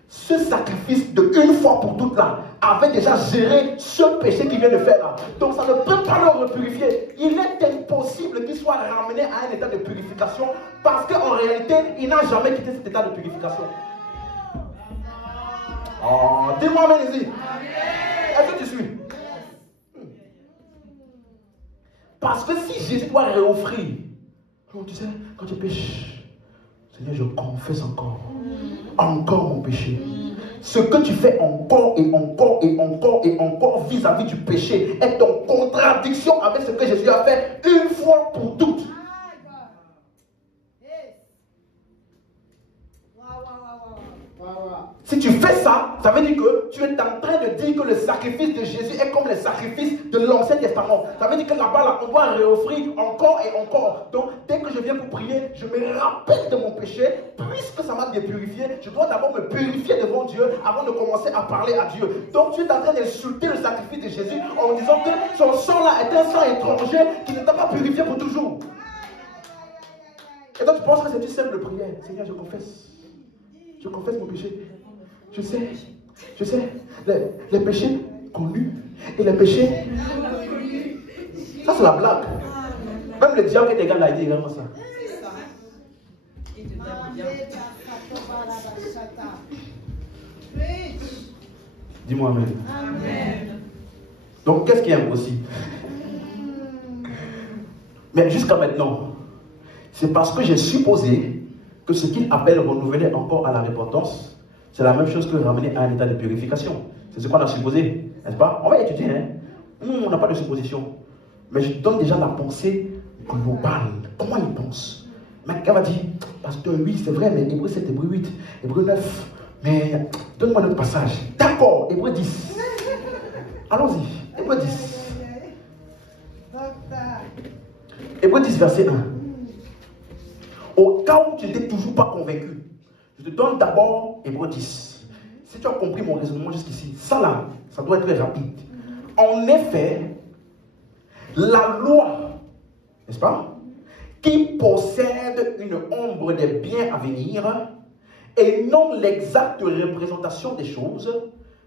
ce sacrifice de une fois pour toutes là avait déjà géré ce péché qu'il vient de faire là. Donc ça ne peut pas le repurifier. Il est impossible qu'il soit ramené à un état de purification parce qu'en réalité, il n'a jamais quitté cet état de purification. Oh, dis-moi amen ici. Est-ce que tu suis? Parce que si Jésus doit réoffrir, tu sais, quand tu pêches, Seigneur, je confesse encore mon péché. Ce que tu fais encore et encore vis-à-vis du péché est en contradiction avec ce que Jésus a fait une fois pour toutes. Si tu fais ça, ça veut dire que tu es en train de dire que le sacrifice de Jésus est comme le sacrifice de l'Ancien Testament. Ça veut dire que là-bas, on doit réoffrir encore et encore. Donc, dès que je viens pour prier, je me rappelle de mon péché. Puisque ça m'a dépurifié, je dois d'abord me purifier devant Dieu avant de commencer à parler à Dieu. Donc, tu es en train d'insulter le sacrifice de Jésus en disant que son sang-là est un sang étranger qui ne t'a pas purifié pour toujours. Et donc, tu penses que c'est une simple prière. Seigneur, je confesse. Je confesse mon péché. Je sais, les péchés connus et les péchés. Ça, c'est la blague. Même le diable qui est égal, il dit également ça. Dis-moi amen. Amen. Donc, qu'est-ce qui est impossible? Mais jusqu'à maintenant, c'est parce que j'ai supposé que ce qu'il appelle renouveler encore à la repentance, c'est la même chose que ramener à un état de purification. C'est ce qu'on a supposé, n'est-ce pas? On va étudier, hein? On n'a pas de supposition. Mais je donne déjà la pensée globale. Comment il pense? Mais quelqu'un va dire, pasteur, oui, c'est vrai, mais Hébreux 7, Hébreux 8, Hébreux 9, mais donne-moi notre passage. D'accord, Hébreux 10. Allons-y, Hébreux 10. Hébreux 10, verset 1. Au cas où tu n'étais toujours pas convaincu, je te donne d'abord Hébreux 10. Si tu as compris mon raisonnement jusqu'ici, ça là, ça doit être rapide. En effet, la loi, n'est-ce pas, qui possède une ombre des biens à venir et non l'exacte représentation des choses,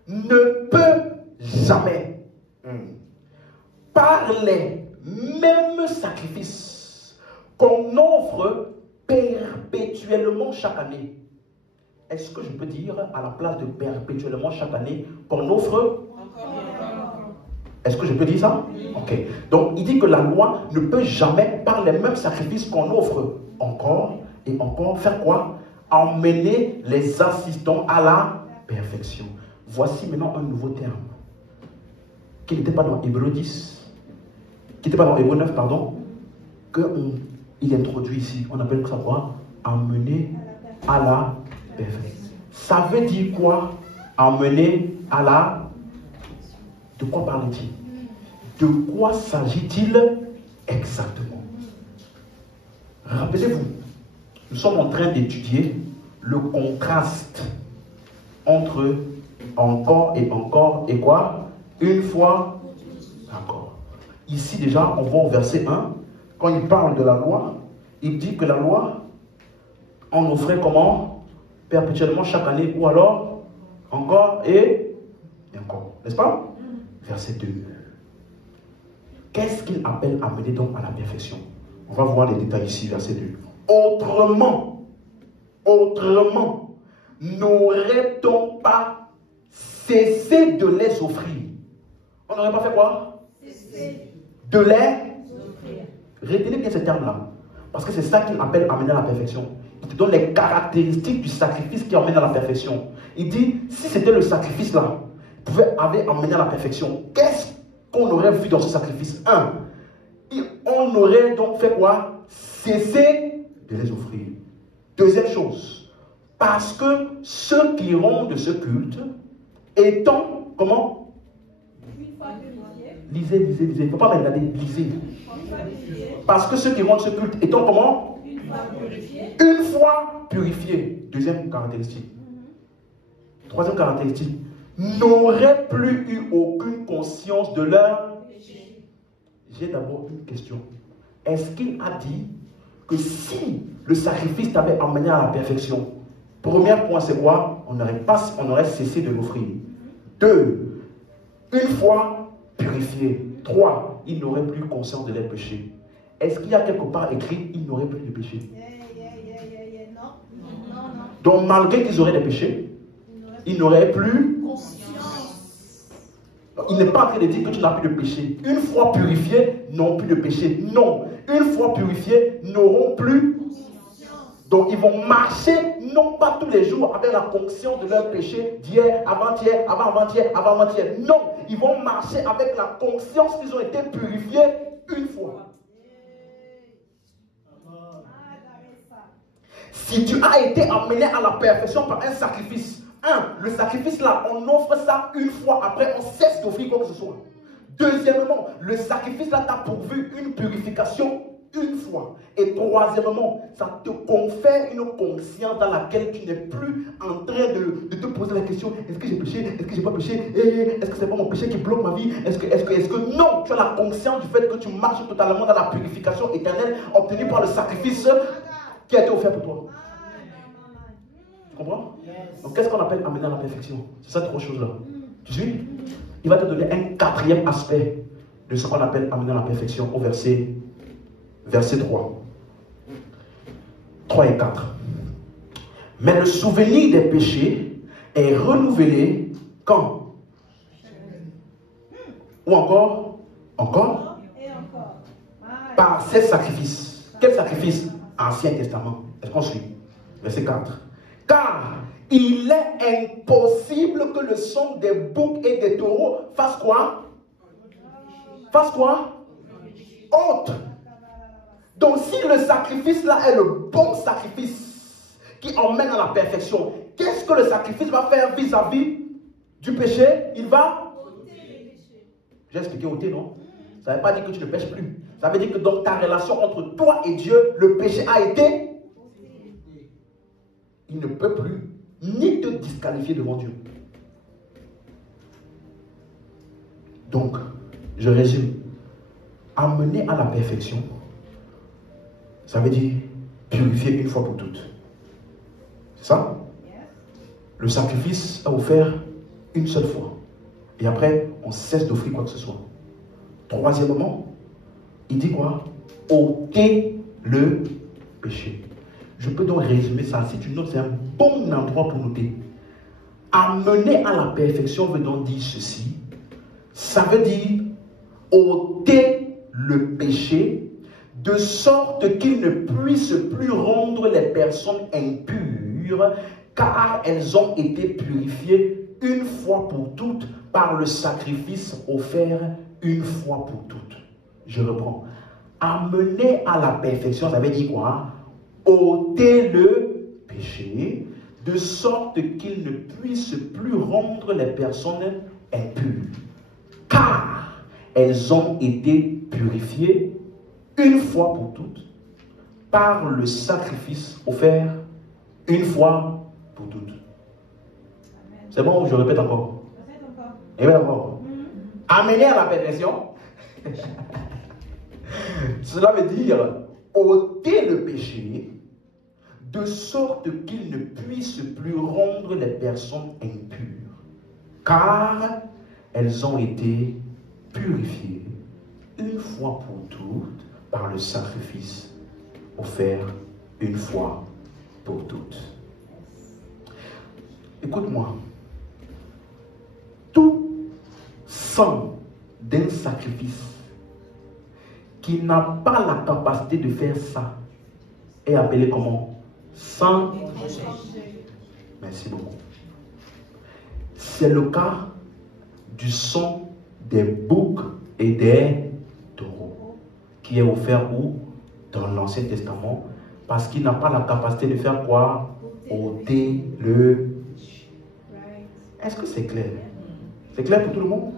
ne peut jamais, par les mêmes sacrifices qu'on offre perpétuellement chaque année. Est-ce que je peux dire à la place de perpétuellement chaque année qu'on offre encore? Est-ce que je peux dire ça? Ok. Donc il dit que la loi ne peut jamais, par les mêmes sacrifices qu'on offre encore et encore, faire quoi? Emmener les assistants à la perfection. Voici maintenant un nouveau terme qui n'était pas dans Hébreux 10, qui n'était pas dans Hébreux 9, pardon, qu'il introduit ici. On appelle ça quoi? Emmener à la perfection. Ça veut dire quoi? Emmener à la... De quoi parle-t-il? De quoi s'agit-il exactement? Rappelez-vous, nous sommes en train d'étudier le contraste entre encore et quoi? Une fois encore. Ici déjà, on va au verset 1. quand il parle de la loi, il dit que la loi, on offrait comment? Perpétuellement chaque année, ou alors encore et encore. N'est-ce pas? Verset 2. Qu'est-ce qu'il appelle amener donc à la perfection? On va voir les détails ici, verset 2. Autrement, n'aurait-on pas cessé de les offrir? On n'aurait pas fait quoi? Cessé de les offrir. Retenez bien ce terme-là, parce que c'est ça qu'il appelle amener à la perfection. Il te donne les caractéristiques du sacrifice qui emmène à la perfection. Il dit, si c'était le sacrifice là, avait amené à la perfection, qu'est-ce qu'on aurait vu dans ce sacrifice? On aurait donc fait quoi? Cesser de les offrir. Deuxième chose, parce que ceux qui rendent ce culte, étant, comment? Lisez. Il ne faut pas me regarder, lisez. Parce que ceux qui rendent ce culte, étant comment? Une fois purifiés. Deuxième caractéristique. Troisième caractéristique, n'auraient plus eu aucune conscience de leur péché. J'ai d'abord une question. Est-ce qu'il a dit que si le sacrifice t'avait amené à la perfection, premier point c'est quoi? On aurait cessé de l'offrir. 2, une fois purifié. 3, ils n'auraient plus conscience de leur péché. Est-ce qu'il y a quelque part écrit ils n'auraient plus de péché? Non. Donc malgré qu'ils auraient des péchés, ils n'auraient plus conscience. Il n'est pas en train de dire que tu n'as plus de péché. Une fois purifiés, n'ont plus de péché. Non. Une fois purifiés, n'auront plus conscience. Donc ils vont marcher, non pas tous les jours, avec la conscience de leur péché d'hier, avant-hier, avant-avant-hier. Non. Ils vont marcher avec la conscience qu'ils ont été purifiés une fois. Si tu as été amené à la perfection par un sacrifice, le sacrifice là, on offre ça une fois, après on cesse d'offrir quoi que ce soit. Deuxièmement, le sacrifice là t'a pourvu une purification une fois. Et troisièmement, ça te confère une conscience dans laquelle tu n'es plus en train de te poser la question, est-ce que j'ai péché, est-ce que j'ai pas péché, est-ce que c'est pas mon péché qui bloque ma vie, est-ce que non, tu as la conscience du fait que tu marches totalement dans la purification éternelle obtenue par le sacrifice qui a été offert pour toi. Tu comprends? Donc qu'est-ce qu'on appelle amener à la perfection? C'est ça trois choses là. Tu suis? Il va te donner un quatrième aspect de ce qu'on appelle amener à la perfection au verset 3. 3 et 4. Mais le souvenir des péchés est renouvelé quand? Ou encore? Et encore. Par ces sacrifices. Quel sacrifice? Ancien Testament. Est-ce qu'on suit? Verset 4. Car il est impossible que le sang des boucs et des taureaux fasse quoi? Fasse quoi? Autre. Donc si le sacrifice là est le bon sacrifice qui emmène à la perfection, qu'est-ce que le sacrifice va faire vis-à-vis du péché? Il va ôter les péchés. J'ai expliqué ôter, non? Ça ne veut pas dire que tu ne pêches plus. Ça veut dire que dans ta relation entre toi et Dieu, le péché a été. Il ne peut plus ni te disqualifier devant Dieu. Donc, je résume. Amener à la perfection, ça veut dire purifier une fois pour toutes. C'est ça? Le sacrifice a offert une seule fois. Et après, on cesse d'offrir quoi que ce soit. Troisièmement, il dit quoi? Ôter le péché. Je peux donc résumer ça. Si tu notes, c'est un bon endroit pour noter. Amener à la perfection veut donc dire ceci. Ça veut dire ôter le péché de sorte qu'il ne puisse plus rendre les personnes impures, car elles ont été purifiées une fois pour toutes par le sacrifice offert une fois pour toutes. Je reprends. Amener à la perfection, ça veut dire quoi? Ôter le péché de sorte qu'il ne puisse plus rendre les personnes impures, car elles ont été purifiées une fois pour toutes par le sacrifice offert une fois pour toutes. C'est bon, je répète encore. Et bien encore. Amener à la perfection. Cela veut dire ôter le péché de sorte qu'il ne puisse plus rendre les personnes impures, car elles ont été purifiées une fois pour toutes par le sacrifice offert une fois pour toutes. Écoute-moi, tout sang d'un sacrifice qui n'a pas la capacité de faire ça est appelé comment? Sang étranger. Merci beaucoup. C'est le cas du sang des boucs et des taureaux qui est offert où? Dans l'Ancien Testament, parce qu'il n'a pas la capacité de faire quoi? Ôter le... Est-ce que c'est clair? C'est clair pour tout le monde?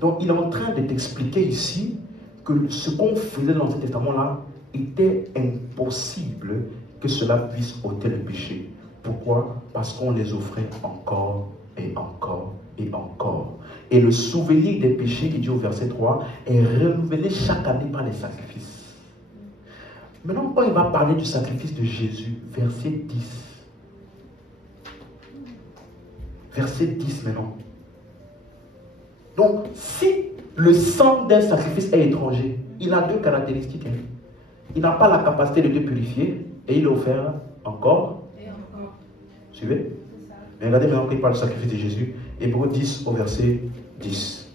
Donc il est en train de t'expliquer ici que ce qu'on faisait dans l'Ancien Testament-là était impossible que cela puisse ôter le péché. Pourquoi? Parce qu'on les offrait encore et encore et encore. Et le souvenir des péchés qui dit au verset 3 est renouvelé chaque année par les sacrifices. Maintenant, quand il va parler du sacrifice de Jésus, verset 10. Verset 10 maintenant. Donc, si le sang d'un sacrifice est étranger, il a deux caractéristiques. Il n'a pas la capacité de te purifier et il est offert encore. Et encore. Suivez? Mais regardez maintenant qu'il parle du sacrifice de Jésus. Hébreux 10 au verset 10.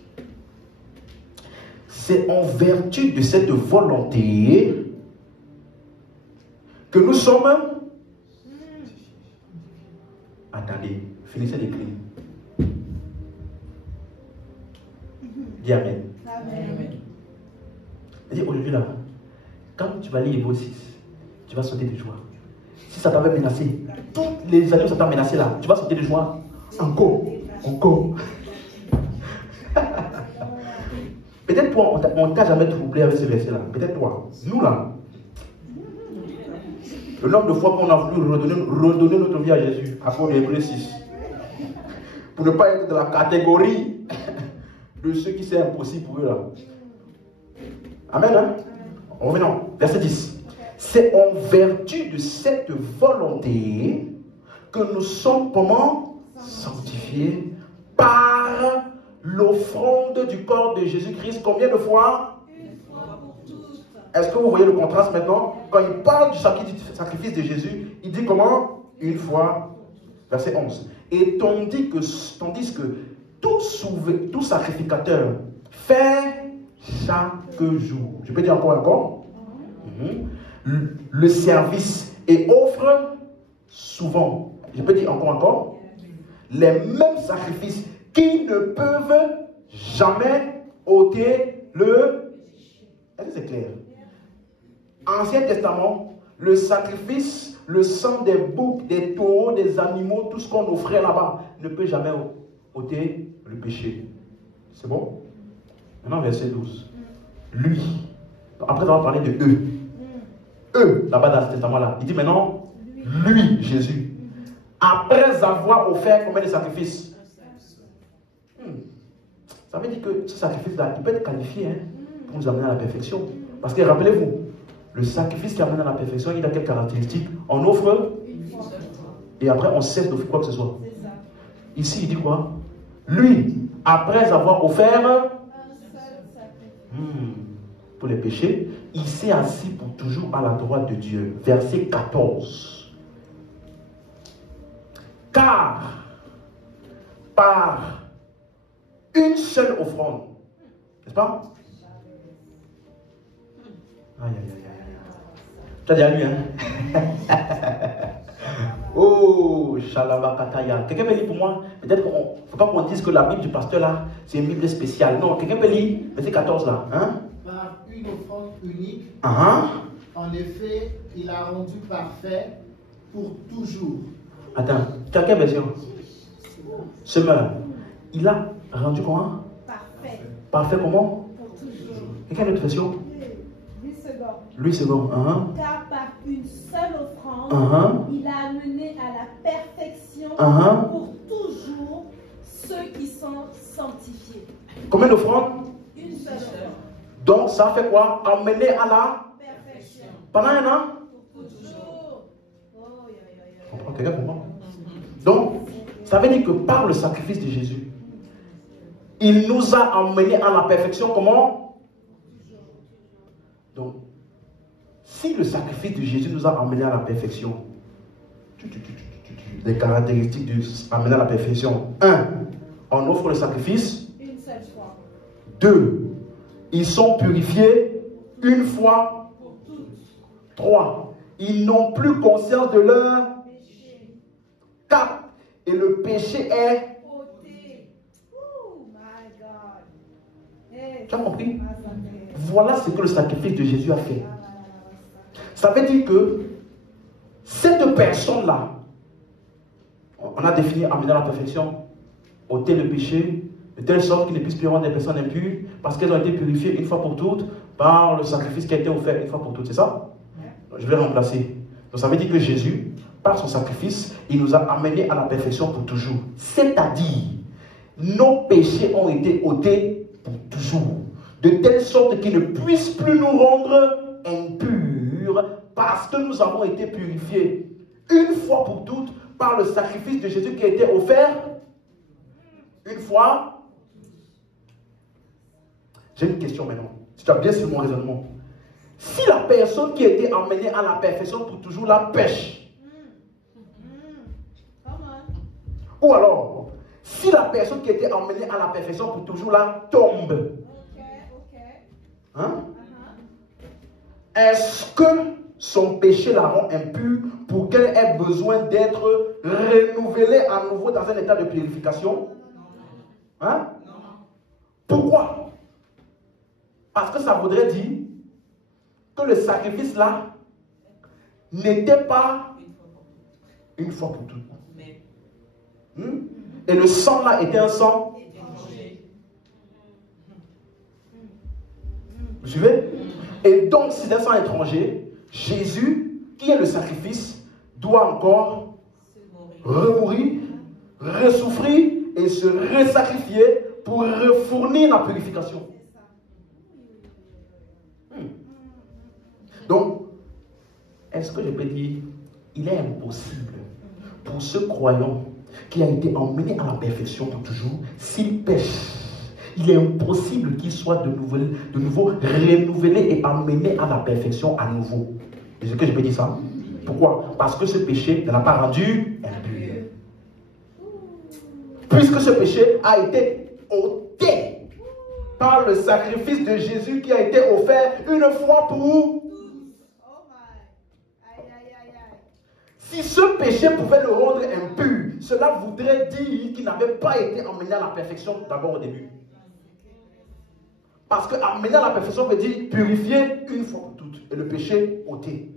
C'est en vertu de cette volonté que nous sommes... Attendez, finissez d'écrire. Dis Amen. Amen. Dis aujourd'hui là, quand tu vas lire Hébreux 6, tu vas sauter de joie. Si ça t'avait menacé, toutes les années où ça t'a menacé là, tu vas sauter de joie. Encore. Peut-être toi, on ne t'a jamais troublé avec ce verset là. Peut-être toi. Nous là, le nombre de fois qu'on a voulu redonner notre vie à Jésus à cause de Hébreux 6. Pour ne pas être dans la catégorie de ceux qui c'est impossible pour eux là. Amen, hein? Revenons, verset 10. C'est en vertu de cette volonté que nous sommes comment? Sanctifiés par l'offrande du corps de Jésus-Christ. Combien de fois? Une fois pour toutes. Est-ce que vous voyez le contraste maintenant? Quand il parle du sacrifice de Jésus, il dit comment? Une fois. Verset 11. Et tandis que tout sacrificateur fait chaque jour. Je peux dire encore? Le service et offre souvent. Je peux dire encore? Les mêmes sacrifices qui ne peuvent jamais ôter le... Est-ce que c'est clair? Ancien Testament, le sacrifice, le sang des boucs, des taureaux, des animaux, tout ce qu'on offrait là-bas ne peut jamais ôter le péché. C'est bon? Maintenant, verset 12. Lui. Après avoir parlé de eux. Eux, là-bas dans ce testament-là. Il dit maintenant, lui, Jésus. Après avoir offert combien de sacrifices? Ça veut dire que ce sacrifice-là, il peut être qualifié pour nous amener à la perfection. Parce que rappelez-vous, le sacrifice qui amène à la perfection, il a quelles caractéristiques? On offre et après on cesse d'offrir quoi que ce soit. Ici, il dit quoi? Lui, après avoir offert pour les péchés, il s'est assis pour toujours à la droite de Dieu. Verset 14. Car par une seule offrande, n'est-ce pas? Aïe, aïe, aïe, aïe. Tu as déjà lu, hein? Oh, Shalabakataya. Quelqu'un peut lire pour moi? Peut-être qu'il ne faut pas qu'on dise que la Bible du pasteur là, c'est une Bible spéciale. Non, quelqu'un peut lire verset 14 là. Hein? Par une offrande unique, en effet, il a rendu parfait pour toujours. Attends, tu as quelle version? Semeur. Il a rendu comment? Parfait. Parfait comment? Pour toujours. Et quelle autre version? Lui c'est bon. Car par une seule offrande, il a amené à la perfection pour toujours ceux qui sont sanctifiés. Combien d'offrandes? Une seule offrande. Donc ça fait quoi? Amener à la Pendant un an? Pour toujours. Oh, Comprends? Quelqu'un comprend? Donc, ça veut dire que par le sacrifice de Jésus, il nous a emmenés à la perfection. Comment? Donc, si le sacrifice de Jésus nous a emmenés à la perfection, les caractéristiques de amener à la perfection. 1. On offre le sacrifice. Une seule fois. 2. Ils sont purifiés une fois. 3. Ils n'ont plus conscience de leur Péché. 4. Et le péché est Ôté. Oh my God. Hey, Tu as compris? ah, ça fait- Voilà ce que le sacrifice de Jésus a fait. Ça veut dire que cette personne-là, on a défini amener à la perfection, ôter le péché, de telle sorte qu'ils ne puissent plus avoir des personnes impures, parce qu'elles ont été purifiées une fois pour toutes par le sacrifice qui a été offert une fois pour toutes. C'est ça? Je vais remplacer. Donc ça veut dire que Jésus, par son sacrifice, il nous a amenés à la perfection pour toujours. C'est-à-dire, nos péchés ont été ôtés pour toujours. De telle sorte qu'ils ne puissent plus nous rendre impurs, parce que nous avons été purifiés une fois pour toutes par le sacrifice de Jésus qui a été offert une fois. J'ai une question maintenant. Si tu as bien suivi mon raisonnement. Si la personne qui a été emmenée à la perfection pour toujours la pêche, ou alors, si la personne qui a été emmenée à la perfection pour toujours la tombe, hein? Est-ce que son péché la rend impure pour qu'elle ait besoin d'être renouvelée à nouveau dans un état de purification? Hein? Pourquoi? Parce que ça voudrait dire que le sacrifice là n'était pas une fois pour toutes. Et le sang là était un sang. Vous suivez? Et donc, si c'est un sang étranger, Jésus, qui est le sacrifice, doit encore remourir, ressouffrir et se resacrifier pour refournir la purification. Donc, est-ce que je peux dire, il est impossible pour ce croyant qui a été emmené à la perfection pour toujours, s'il pêche, il est impossible qu'il soit de nouveau renouvelé et amené à la perfection à nouveau. Est-ce que je peux dire ça? Pourquoi? Parce que ce péché ne l'a pas rendu impur. Puisque ce péché a été ôté par le sacrifice de Jésus qui a été offert une fois pour... Si ce péché pouvait le rendre impur, cela voudrait dire qu'il n'avait pas été emmené à la perfection d'abord au début. Parce que amener à la perfection veut dire purifier une fois pour toutes. Et le péché ôté.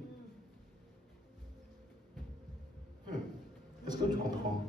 Est-ce que tu comprends?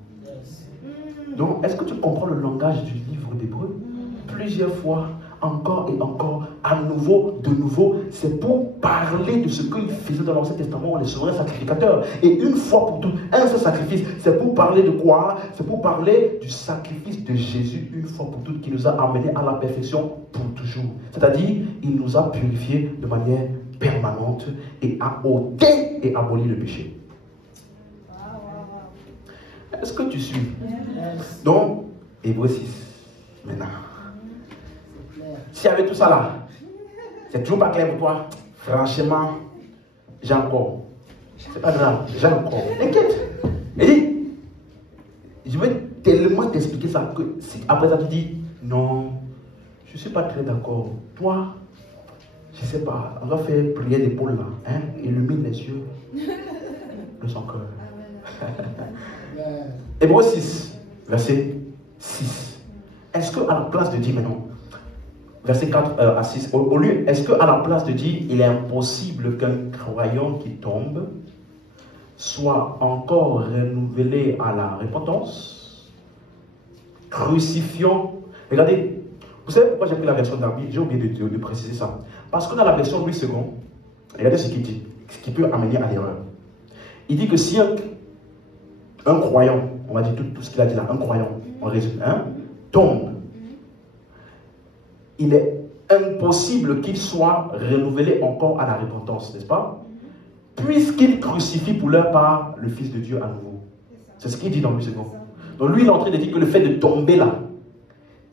Donc, est-ce que tu comprends le langage du livre d'Hébreux? Plusieurs fois, encore et encore, à nouveau, de nouveau, c'est pour parler de ce qu'il faisait dans l'Ancien Testament, les souverains sacrificateurs. Et une fois pour toutes, un seul sacrifice, c'est pour parler de quoi? C'est pour parler du sacrifice de Jésus, une fois pour toutes, qui nous a amenés à la perfection pour toujours. C'est-à-dire, il nous a purifiés de manière permanente et a ôté et aboli le péché. Est-ce que tu suis? Donc, Hébreux 6, maintenant. S'il y avait tout ça là, c'est toujours pas clair pour toi. Franchement, j'ai encore. C'est pas grave, j'ai encore. T'inquiète. Et je vais tellement t'expliquer ça que si après ça tu dis non, je ne suis pas très d'accord. Toi, je ne sais pas, on va faire prière d'épaule là. Hein? Illumine les yeux de son cœur. Hébreux 6, verset 6. Est-ce qu'à la place de dire maintenant, verset 4 à 6, au lieu, est-ce qu'à la place de dire il est impossible qu'un croyant qui tombe soit encore renouvelé à la repentance, crucifiant? Regardez, vous savez pourquoi j'ai pris la version d'Arby? J'ai oublié de préciser ça. Parce que dans la version Louis II, regardez ce qu'il dit, ce qui peut amener à l'erreur. Il dit que si un croyant, on va dire tout ce qu'il a dit là, un croyant, en résumé, hein, tombe, il est impossible qu'il soit renouvelé encore à la repentance, n'est-ce pas? puisqu'ils crucifient pour leur part le Fils de Dieu à nouveau. C'est ce qu'il dit dans le second. Donc lui, il est en train de dire que le fait de tomber là,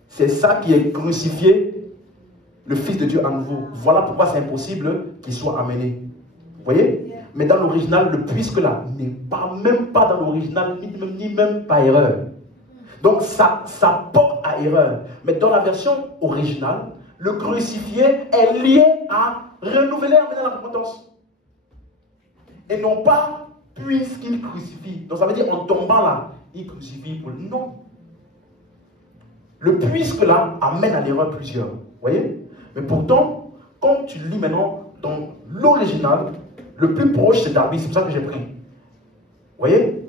c'est ça qui est crucifié le Fils de Dieu à nouveau. Voilà pourquoi c'est impossible qu'il soit amené. Vous voyez? Mais dans l'original, le puisque là n'est pas même pas dans l'original, ni même pas erreur. Donc ça porte à erreur. Mais dans la version originale, le crucifié est lié à renouveler, amener la repentance. Et non pas puisqu'il crucifie. Donc ça veut dire en tombant là, il crucifie pour... Non. Le puisque là amène à l'erreur plusieurs. Vous voyez? Mais pourtant, quand tu lis maintenant dans l'original, le plus proche c'est Darby, c'est pour ça que j'ai pris. Vous voyez?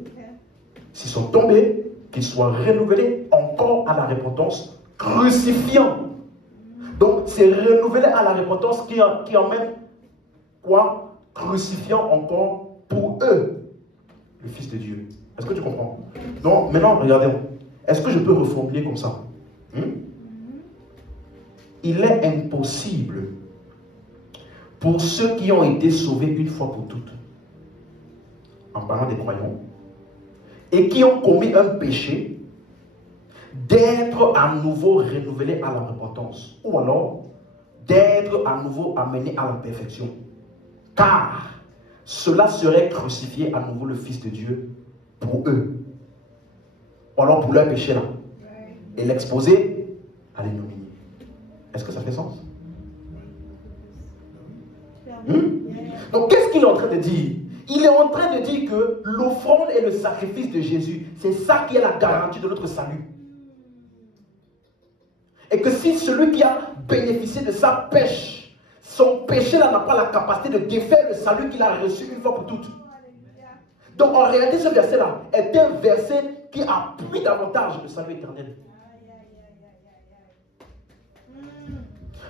S'ils sont tombés, qu'ils soient renouvelés encore à la repentance, crucifiant. Donc c'est renouvelé à la repentance qui emmène quoi? Crucifiant encore pour eux le Fils de Dieu. Est-ce que tu comprends? Donc maintenant, regardez. Est-ce que je peux reformuler comme ça? Il est impossible pour ceux qui ont été sauvés une fois pour toutes, en parlant des croyants, et qui ont commis un péché, d'être à nouveau renouvelés à la repentance, ou alors d'être à nouveau amenés à la perfection. Car cela serait crucifier à nouveau le Fils de Dieu pour eux, ou alors pour leur péché là, et l'exposer à l'ignominie. Est-ce que ça fait sens? Donc qu'est-ce qu'il est en train de dire? Il est en train de dire que l'offrande et le sacrifice de Jésus, c'est ça qui est la garantie de notre salut. Et que si celui qui a bénéficié de ça pêche, son péché là n'a pas la capacité de défaire le salut qu'il a reçu une fois pour toutes. Donc en réalité, ce verset-là est un verset qui appuie davantage le salut éternel.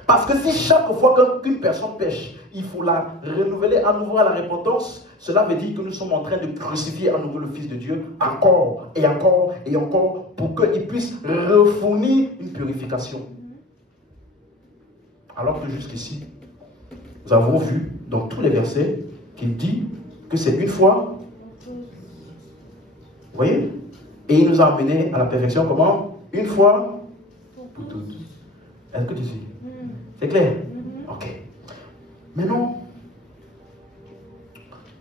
Parce que si chaque fois qu'une personne pêche, il faut la renouveler à nouveau à la repentance, cela veut dire que nous sommes en train de crucifier à nouveau le Fils de Dieu encore et encore et encore pour qu'il puisse refournir une purification. Alors que jusqu'ici, nous avons vu dans tous les versets qu'il dit que c'est une fois. Vous voyez? Et il nous a amenés à la perfection comment? Une fois pour toutes. Est-ce que tu sais? C'est clair? Ok. Maintenant,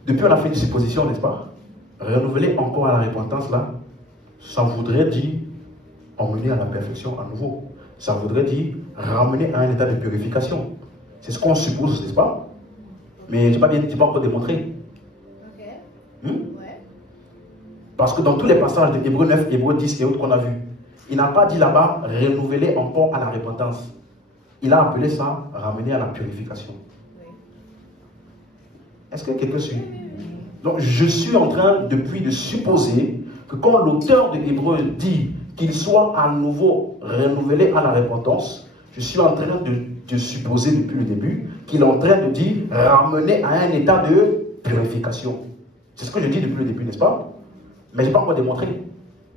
depuis on a fait une supposition, n'est-ce pas? Renouveler encore à la repentance là, ça voudrait dire emmener à la perfection à nouveau. Ça voudrait dire ramener à un état de purification. C'est ce qu'on suppose, n'est-ce pas? Mais je n'ai pas encore démontré. Ouais. Parce que dans tous les passages de Hébreux 9, Hébreux 10 et autres qu'on a vus, il n'a pas dit là-bas renouveler encore à la repentance. Il a appelé ça ramener à la purification. Est-ce que quelqu'un suit? Donc je suis en train depuis de supposer que quand l'auteur de Hébreux dit qu'il soit à nouveau renouvelé à la repentance, je suis en train de supposer depuis le début qu'il est en train de dire ramener à un état de purification. C'est ce que je dis depuis le début, n'est-ce pas? Mais je n'ai pas encore démontré.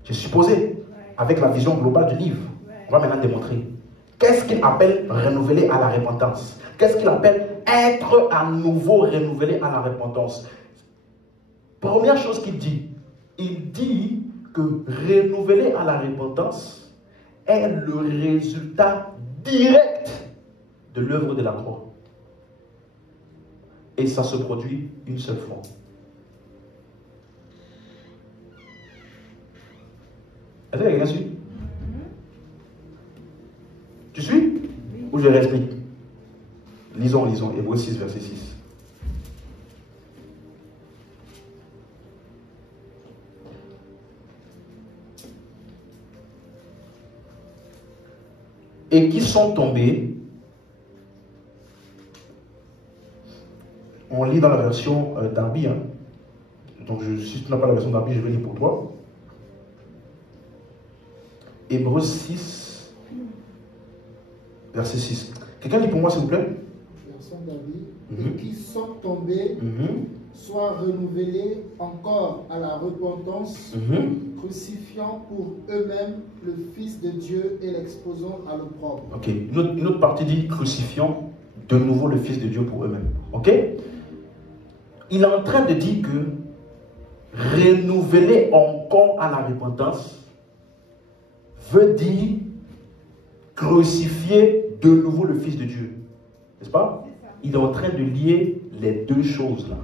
J'ai supposé avec la vision globale du livre. On va maintenant démontrer. Qu'est-ce qu'il appelle renouveler à la repentance? Qu'est-ce qu'il appelle être à nouveau renouvelé à la repentance? Première chose qu'il dit, il dit que renouveler à la repentance est le résultat direct de l'œuvre de la croix. Et ça se produit une seule fois. Est-ce que quelqu'un suit? Tu suis? Ou je réexplique? Lisons, Hébreux 6, verset 6. Et qui sont tombés, on lit dans la version Darby, hein. Donc si tu n'as pas la version Darby, je vais lire pour toi. Hébreux 6, verset 6. Quelqu'un lit pour moi, s'il vous plaît? Version Darby. Et qui sont tombés, soient renouvelés encore à la repentance, crucifiant pour eux-mêmes le Fils de Dieu et l'exposant à l'opprobre. Ok. Une autre partie dit crucifiant de nouveau le Fils de Dieu pour eux-mêmes. Ok? il est en train de dire que renouveler encore à la repentance veut dire crucifier de nouveau le Fils de Dieu. N'est-ce pas? Il est en train de lier les deux choses là.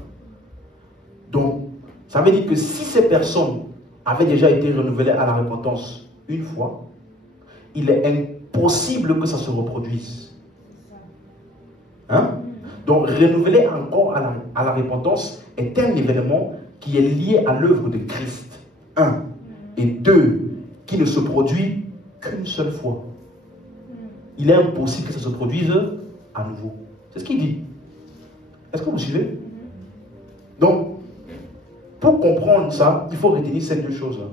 Donc, ça veut dire que si ces personnes avaient déjà été renouvelées à la repentance une fois, il est impossible que ça se reproduise. Hein? Donc, renouveler encore à la repentance est un événement qui est lié à l'œuvre de Christ. Un. Et deux, qui ne se produit qu'une seule fois. Il est impossible que ça se produise à nouveau. C'est ce qu'il dit. Est-ce que vous suivez? Donc, pour comprendre ça, il faut retenir ces deux choses-là.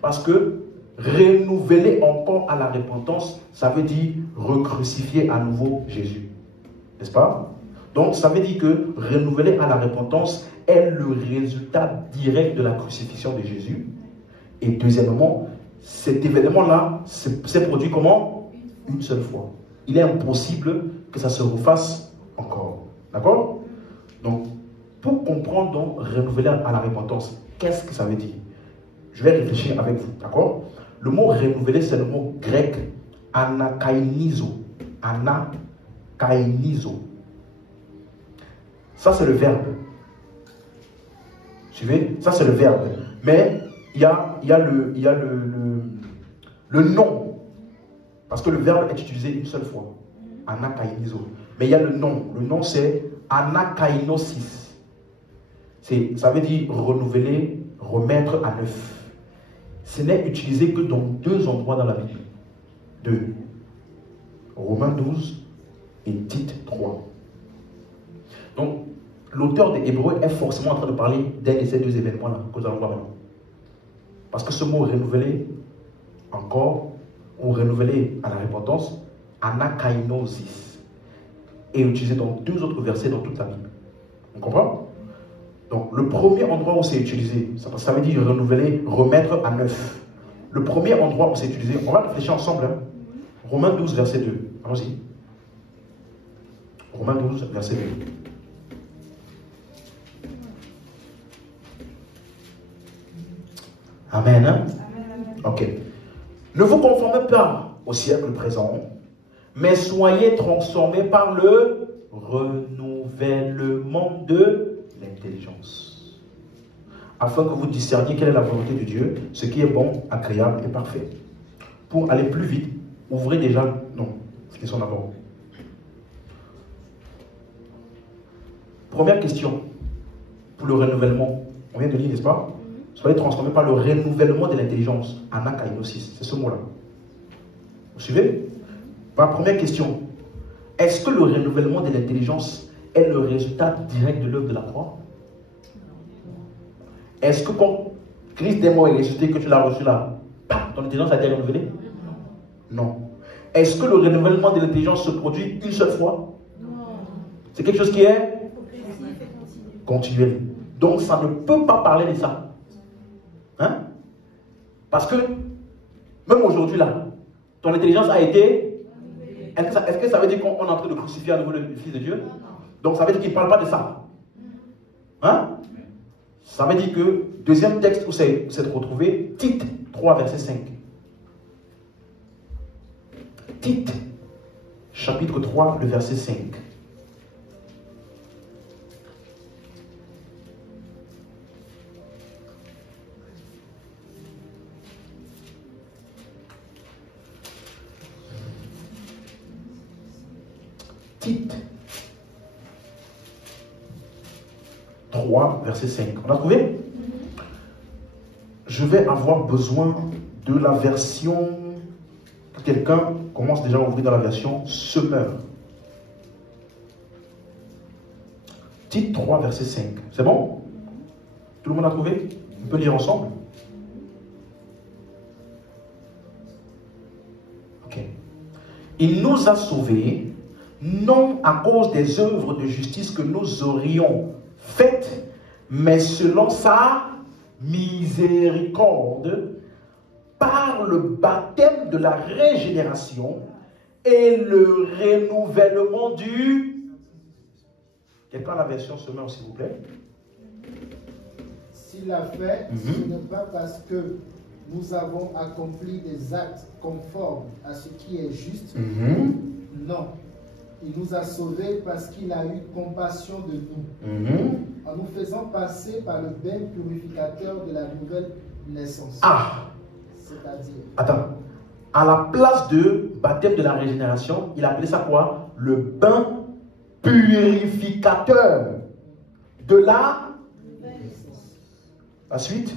Parce que renouveler encore à la repentance, ça veut dire recrucifier à nouveau Jésus. N'est-ce pas? Donc, ça veut dire que renouveler à la repentance est le résultat direct de la crucifixion de Jésus. Et deuxièmement, cet événement-là s'est produit comment? Une seule fois. Il est impossible que ça se refasse encore. D'accord? Donc, pour comprendre donc renouveler à la repentance, qu'est-ce que ça veut dire? Je vais réfléchir avec vous. D'accord? Le mot renouveler, c'est le mot grec anakainizo. Anakainizo. Ça, c'est le verbe. Suivez? Ça, c'est le verbe. Mais il y a le nom. Parce que le verbe est utilisé une seule fois. Anakainizo. Mais il y a le nom. Le nom, c'est anakainosis. Ça veut dire renouveler, remettre à neuf. Ce n'est utilisé que dans deux endroits dans la Bible. Deux. Romains 12 et Tite 3. Donc, l'auteur des Hébreux est forcément en train de parler d'un de ces deux événements-là que nous allons voir maintenant. Parce que ce mot renouveler, encore, ou renouveler à la repentance, anakainosis, est utilisé dans deux autres versets dans toute la Bible. On comprend? Donc, le premier endroit où c'est utilisé, ça veut dire renouveler, remettre à neuf. Le premier endroit où c'est utilisé, on va réfléchir ensemble. Hein? Romains 12, verset 2. Allons-y. Romains 12, verset 2. Amen. Hein? Ok. Ne vous conformez pas au siècle présent, mais soyez transformés par le renouvellement de l'intelligence, afin que vous discerniez quelle est la volonté de Dieu, ce qui est bon, agréable et parfait. Pour aller plus vite, ouvrez déjà... Non, finissons d'abord. Première question pour le renouvellement. On vient de lire, n'est-ce pas? Soyez transformés par le renouvellement de l'intelligence. Anakainosis, c'est ce mot-là. Vous suivez? Ma première question. Est-ce que le renouvellement de l'intelligence est le résultat direct de l'œuvre de la croix? Est-ce que quand Christ est mort et ressuscité, que tu l'as reçu là, ton intelligence a été renouvelée? Non. Est-ce que le renouvellement de l'intelligence se produit une seule fois? Non. C'est quelque chose qui est continuel. Donc ça ne peut pas parler de ça. Hein? Parce que, même aujourd'hui là, ton intelligence a été... Est-ce que ça veut dire qu'on est en train de crucifier à nouveau le Fils de Dieu? Donc ça veut dire qu'il ne parle pas de ça. Hein? Ça veut dire que, deuxième texte où c'est retrouvé, Tite 3, verset 5. Tite, chapitre 3, le verset 5. Tite 3, verset 5. On a trouvé? Je vais avoir besoin de la version... Quelqu'un commence déjà à ouvrir dans la version Semeur. Tite 3, verset 5. C'est bon? Tout le monde a trouvé? On peut lire ensemble? Ok. Il nous a sauvés, non à cause des œuvres de justice que nous aurions faites, mais selon sa miséricorde, par le baptême de la régénération et le renouvellement du... Quelqu'un a la version Semeur, s'il vous plaît? S'il l'a fait, ce n'est pas parce que nous avons accompli des actes conformes à ce qui est juste. Non. Il nous a sauvés parce qu'il a eu compassion de nous, en nous faisant passer par le bain purificateur de la nouvelle naissance. C'est-à-dire... Attends. À la place de baptême de la régénération, il appelait ça quoi? Le bain purificateur de la Nouvelle naissance. La suite.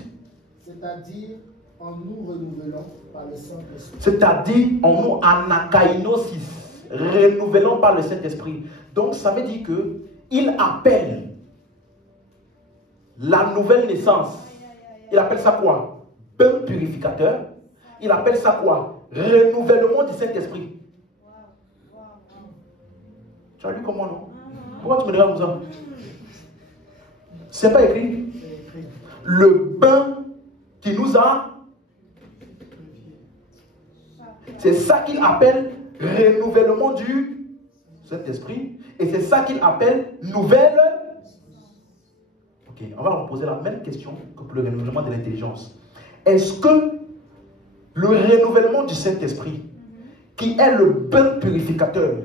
C'est-à-dire en nous renouvelant par le Saint-Esprit. C'est-à-dire en nous anakainosis. Renouvelons par le Saint-Esprit. Donc ça veut dire que il appelle la nouvelle naissance. Il appelle ça quoi? Bain purificateur. Il appelle ça quoi? Renouvellement du Saint-Esprit. Tu as lu comment, non? Pourquoi tu me regardes comme ça? C'est pas écrit. Le bain qui nous a... C'est ça qu'il appelle renouvellement du Saint-Esprit. Et c'est ça qu'il appelle nouvelle. Ok, on va reposer la même question que pour le renouvellement de l'intelligence. Est-ce que le renouvellement du Saint-Esprit, qui est le bain purificateur,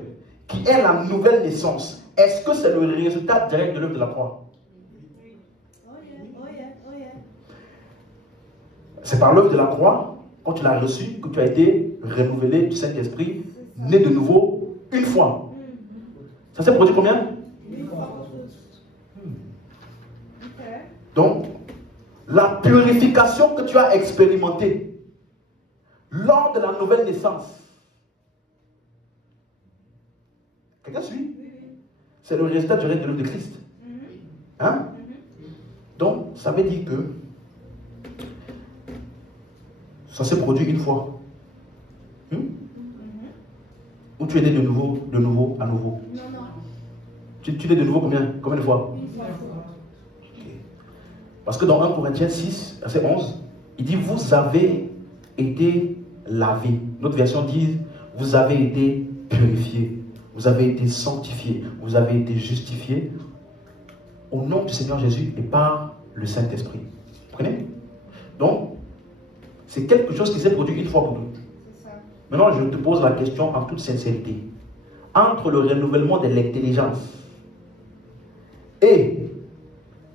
qui est la nouvelle naissance, est-ce que c'est le résultat direct de l'œuvre de la croix? C'est par l'œuvre de la croix, quand tu l'as reçu, que tu as été renouvelé du Saint-Esprit, né de nouveau, une fois. Ça s'est produit combien? Une fois. Donc, la purification que tu as expérimentée lors de la nouvelle naissance, quelqu'un suit? C'est le résultat direct de l'œuvre de Christ. Hein? Donc, ça veut dire que ça s'est produit une fois. Ou tu es né de nouveau, à nouveau. Non. Tu es né de nouveau combien de fois? Une fois. Okay. Parce que dans 1 Corinthiens 6, verset 11, il dit, vous avez été lavés. Notre version dit, vous avez été purifiés. Vous avez été sanctifiés. Vous avez été justifiés au nom du Seigneur Jésus et par le Saint-Esprit. Vous comprenez? Donc, c'est quelque chose qui s'est produit une fois pour toutes. Maintenant, je te pose la question en toute sincérité. Entre le renouvellement de l'intelligence et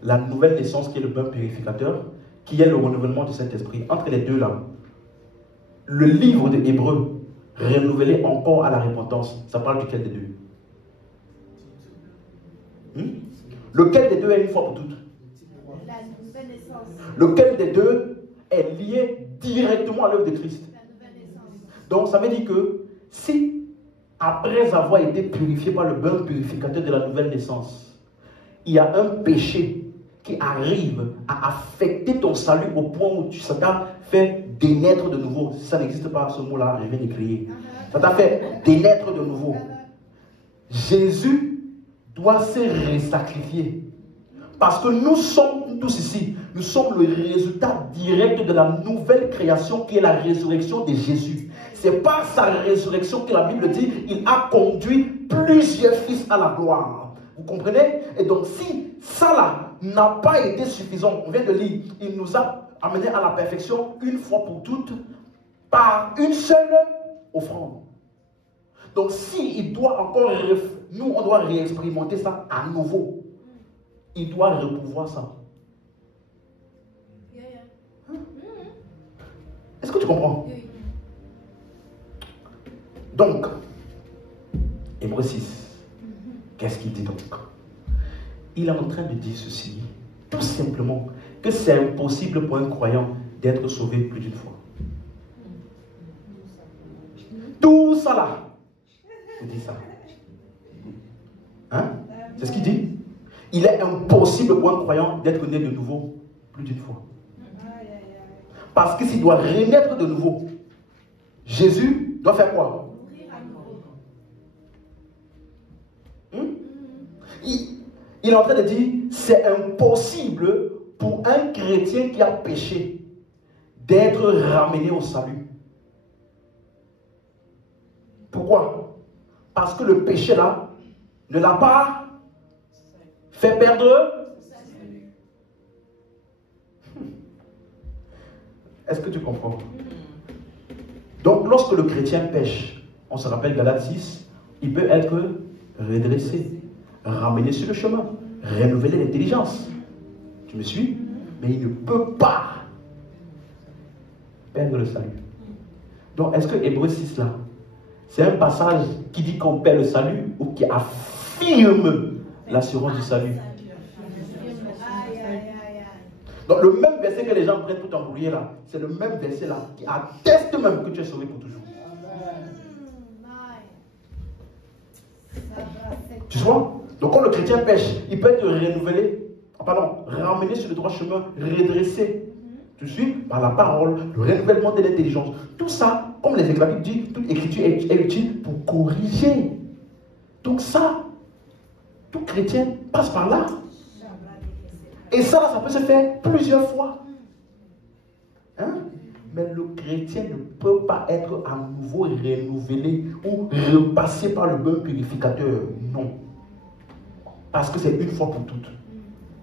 la nouvelle naissance qui est le bain purificateur, qui est le renouvellement du Saint-Esprit, entre les deux là, le livre de Hébreux, renouvelé encore à la repentance, ça parle duquel des deux? Lequel des deux est une fois pour toutes? La nouvelle naissance. Lequel des deux est lié directement à l'œuvre de Christ? La nouvelle naissance. Donc ça veut dire que si, après avoir été purifié par le bain purificateur de la nouvelle naissance, il y a un péché qui arrive à affecter ton salut au point où ça t'a fait dénaître de nouveau. Si ça n'existe pas, ce mot-là, je viens d'écrire. Ça t'a fait dénaître de nouveau. Jésus doit se resacrifier. Parce que nous sommes tous ici, nous sommes le résultat direct de la nouvelle création qui est la résurrection de Jésus. C'est par sa résurrection que la Bible dit, il a conduit plusieurs fils à la gloire. Vous comprenez? Et donc si ça là n'a pas été suffisant, on vient de lire, il nous a amené à la perfection une fois pour toutes par une seule offrande. Donc si il doit encore, nous on doit réexpérimenter ça à nouveau. Il doit repouvoir ça. Est-ce que tu comprends? Donc, Hébreux 6, qu'est-ce qu'il dit donc? Il est en train de dire ceci, tout simplement, que c'est impossible pour un croyant d'être sauvé plus d'une fois. Tout ça là, il dit ça. Hein? C'est ce qu'il dit. Il est impossible pour un croyant d'être né de nouveau plus d'une fois. Parce que s'il doit renaître de nouveau, Jésus doit faire quoi? Il est en train de dire, c'est impossible pour un chrétien qui a péché d'être ramené au salut. Pourquoi? Parce que le péché là ne l'a pas fait perdre. Est-ce que tu comprends? Donc, lorsque le chrétien pêche, on se rappelle Galates 6, il peut être redressé, ramené sur le chemin, renouveler l'intelligence. Tu me suis? Mais il ne peut pas perdre le salut. Donc, est-ce que Hébreux 6 là, c'est un passage qui dit qu'on perd le salut ou qui affirme l'assurance du salut? Donc, le même verset que les gens prennent tout embrouillé là, c'est le même verset là qui atteste même que tu es sauvé pour toujours. Tu vois? Donc, quand le chrétien pêche, il peut être renouvelé, ramené sur le droit chemin, redressé. Tu suis? Par la parole, le renouvellement de l'intelligence. Tout ça, comme les Écritures disent, toute écriture est utile pour corriger. Donc ça, tout chrétien passe par là. Et ça peut se faire plusieurs fois. Hein? Mais le chrétien ne peut pas être à nouveau renouvelé ou repassé par le bain purificateur. Non. Parce que c'est une fois pour toutes.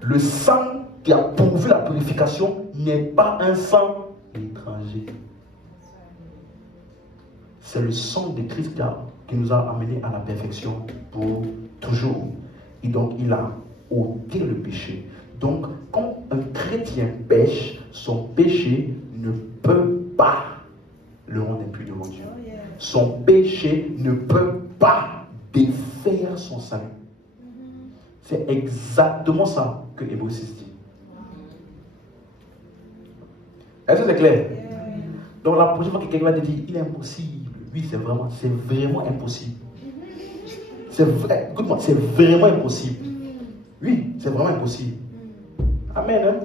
Le sang qui a pourvu la purification n'est pas un sang étranger. C'est le sang de Christ qui nous a amenés à la perfection pour toujours. Et donc, il a ôté le péché. Donc, quand un chrétien pêche, son péché ne peut pas le rendre impur devant Dieu. Son péché ne peut pas défaire son salut. C'est exactement ça que Hébreux 6 dit. Est-ce que c'est clair? Donc la prochaine fois que quelqu'un va te dire, il est impossible. Oui, c'est vraiment impossible. C'est vrai, écoute-moi, c'est vraiment impossible. Oui, c'est vraiment impossible. Amen. Hein?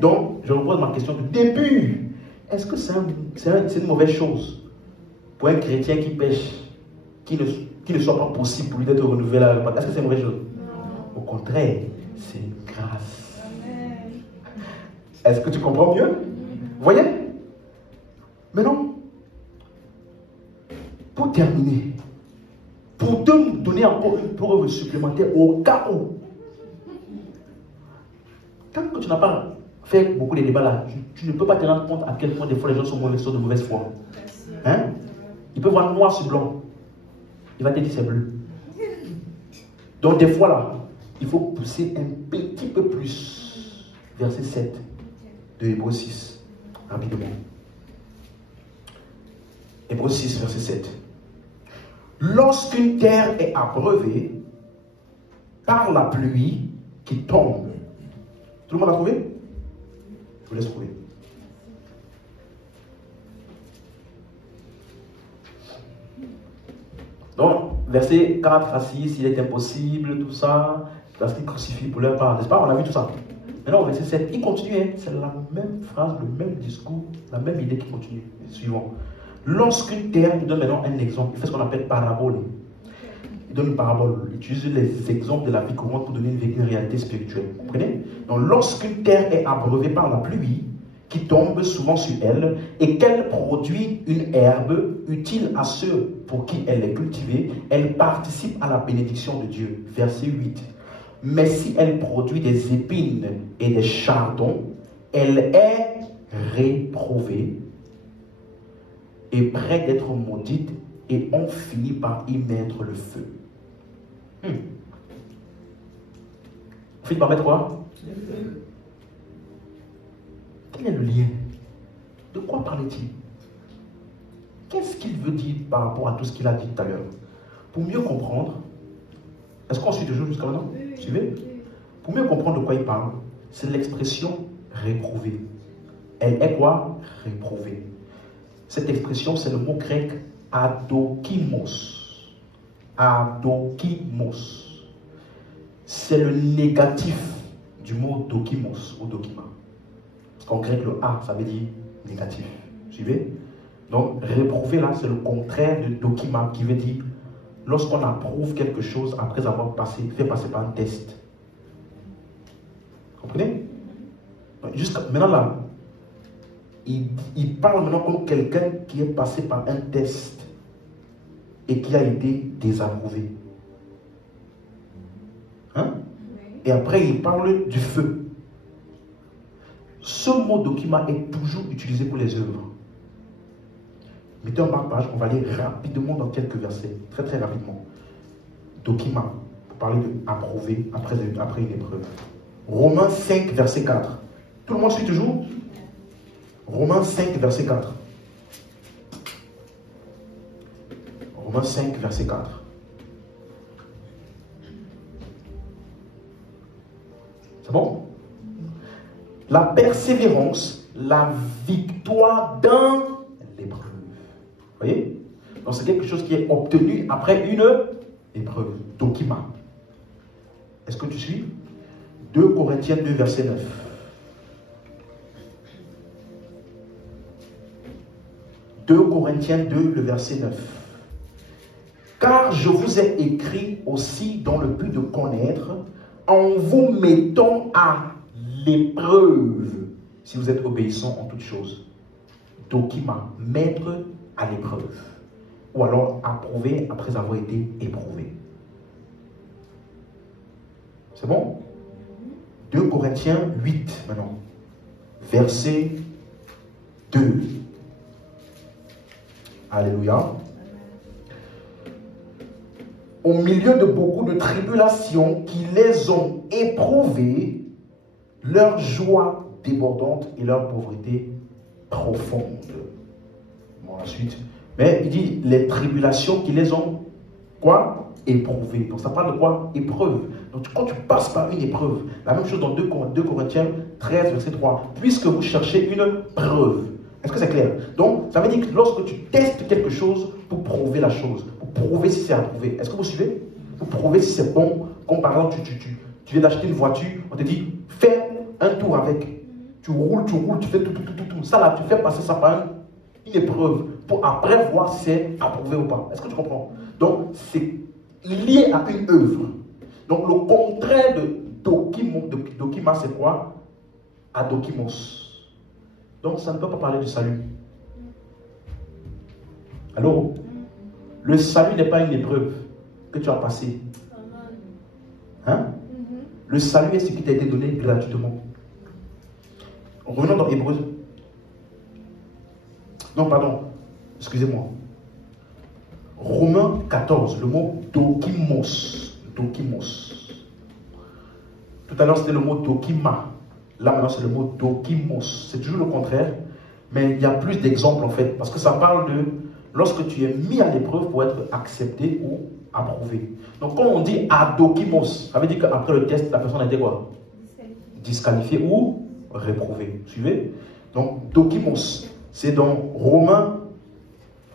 Donc, je repose ma question du début. Est-ce que c'est une mauvaise chose pour un chrétien qui pêche, qui ne soit pas possible pour lui d'être renouvelé à la? Est-ce que c'est une mauvaise chose? Au contraire, c'est une grâce. Est-ce que tu comprends mieux? Vous voyez? Maintenant, pour terminer, pour te donner encore une preuve supplémentaire au cas où, tant que tu n'as pas fait beaucoup de débats là, tu ne peux pas te rendre compte à quel point des fois les gens sont de mauvaise foi. Hein? Il peut voir noir sur blanc. Il va te dire c'est bleu. Donc des fois là, il faut pousser un petit peu plus. Verset 7 de Hébreux 6. Rapidement. Hébreux 6, verset 7. Lorsqu'une terre est abreuvée par la pluie qui tombe. Tout le monde a trouvé? Je vous laisse trouver. Donc, verset 4 à 6, il est impossible, tout ça, parce qu'ils crucifient pour leur part, n'est-ce pas? On a vu tout ça. Maintenant, verset 7, il continue, hein? C'est la même phrase, le même discours, la même idée qui continue. Suivant. Lorsqu'une terre, il donne maintenant un exemple, il fait ce qu'on appelle parabole. Il donne une parabole, il utilise les exemples de la vie courante pour donner une réalité spirituelle. Vous comprenez? Donc, lorsqu'une terre est abreuvée par la pluie, qui tombe souvent sur elle, et qu'elle produit une herbe utile à ceux pour qui elle est cultivée, elle participe à la bénédiction de Dieu. Verset 8. Mais si elle produit des épines et des chardons, elle est réprouvée et près d'être maudite, et on finit par y mettre le feu. On finit par mettre quoi? Le feu. Quel est le lien? De quoi parlait-il? Qu'est-ce qu'il veut dire par rapport à tout ce qu'il a dit tout à l'heure? Pour mieux comprendre, est-ce qu'on suit toujours jusqu'à maintenant? Suivez? Pour mieux comprendre de quoi il parle, c'est l'expression réprouvée. Elle est quoi? Réprouvée. Cette expression, c'est le mot grec adokimos. Adokimos. C'est le négatif du mot dokimos ou dokima. En grec, le A, ça veut dire négatif. Suivez? Donc, réprouver là, c'est le contraire de dokima, qui veut dire lorsqu'on approuve quelque chose après avoir fait passer par un test. Vous comprenez? Jusqu'à maintenant là, il parle maintenant comme quelqu'un qui est passé par un test et qui a été désapprouvé. Hein? Et après, il parle du feu. Ce mot dokima est toujours utilisé pour les œuvres. Mettez en bas de page, on va aller rapidement dans quelques versets, très très rapidement. Dokima, pour parler de approuver après une épreuve. Romains 5, verset 4. Tout le monde suit toujours? Romains 5, verset 4. Romains 5, verset 4. C'est bon? La persévérance, la victoire dans l'épreuve. Vous voyez? Donc c'est quelque chose qui est obtenu après une épreuve. Dokima. Est-ce que tu suis? 2 Corinthiens 2, verset 9. 2 Corinthiens 2, le verset 9. Car je vous ai écrit aussi dans le but de connaître, en vous mettant à l'épreuve, si vous êtes obéissant en toutes choses. Dokima, mettre à l'épreuve. Ou alors approuver après avoir été éprouvé. C'est bon? 2 Corinthiens 8 maintenant. Verset 2. Alléluia. Au milieu de beaucoup de tribulations qui les ont éprouvées, leur joie débordante et leur pauvreté profonde. Bon, ensuite, mais il dit les tribulations qui les ont quoi? Éprouvées. Donc ça parle de quoi? Épreuve. Donc quand tu passes par une épreuve, la même chose dans 2 Corinthiens 13, verset 3, puisque vous cherchez une preuve. Est-ce que c'est clair? Donc ça veut dire que lorsque tu testes quelque chose pour prouver la chose, pour prouver si c'est approuvé, est-ce que vous suivez? Pour prouver si c'est bon, comme par exemple tu viens d'acheter une voiture, on te dit fais un tour avec, tu roules, tu fais tout. Ça là, tu fais passer ça par une épreuve pour après voir si c'est approuvé ou pas. Est-ce que tu comprends? Donc c'est lié à une œuvre. Donc le contraire de dokima, c'est quoi? Adokimos. Donc ça ne peut pas parler du salut. Alors, le salut n'est pas une épreuve que tu as passée. Hein? Le salut est ce qui t'a été donné gratuitement. Revenons dans Hébreux. Non, pardon. Excusez-moi. Romains 14, le mot dokimos. Dokimos. Tout à l'heure, c'était le mot dokima. Là, maintenant, c'est le mot dokimos. C'est toujours le contraire. Mais il y a plus d'exemples, en fait. Parce que ça parle de lorsque tu es mis à l'épreuve pour être accepté ou approuvé. Donc, quand on dit adokimos, ça veut dire qu'après le test, la personne a été quoi? Disqualifiée ou réprouvée. Suivez? Donc, dokimos, c'est dans Romains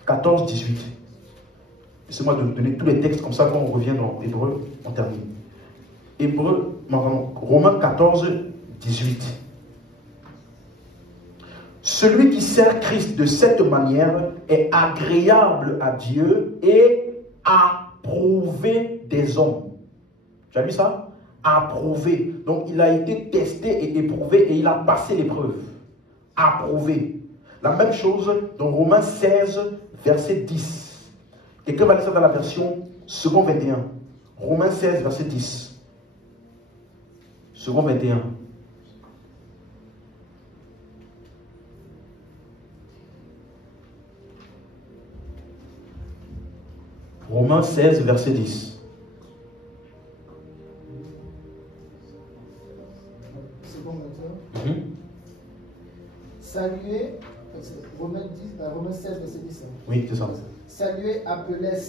14, 18. Laissez-moi de donner tous les textes, comme ça, quand on revient dans Hébreux, on termine. Romains 14, 18. Celui qui sert Christ de cette manière est agréable à Dieu et approuvé des hommes. Tu as vu ça? Approuvé. Donc il a été testé et éprouvé et il a passé l'épreuve. Approuvé. La même chose dans Romains 16, verset 10. Quelqu'un va lire ça dans la version second 21. Romains 16, verset 10. Second 21. Romains 16, verset 10. C'est bon maintenant. Saluez, Romains 16, verset 10. Oui, c'est ça. Saluez Apelles,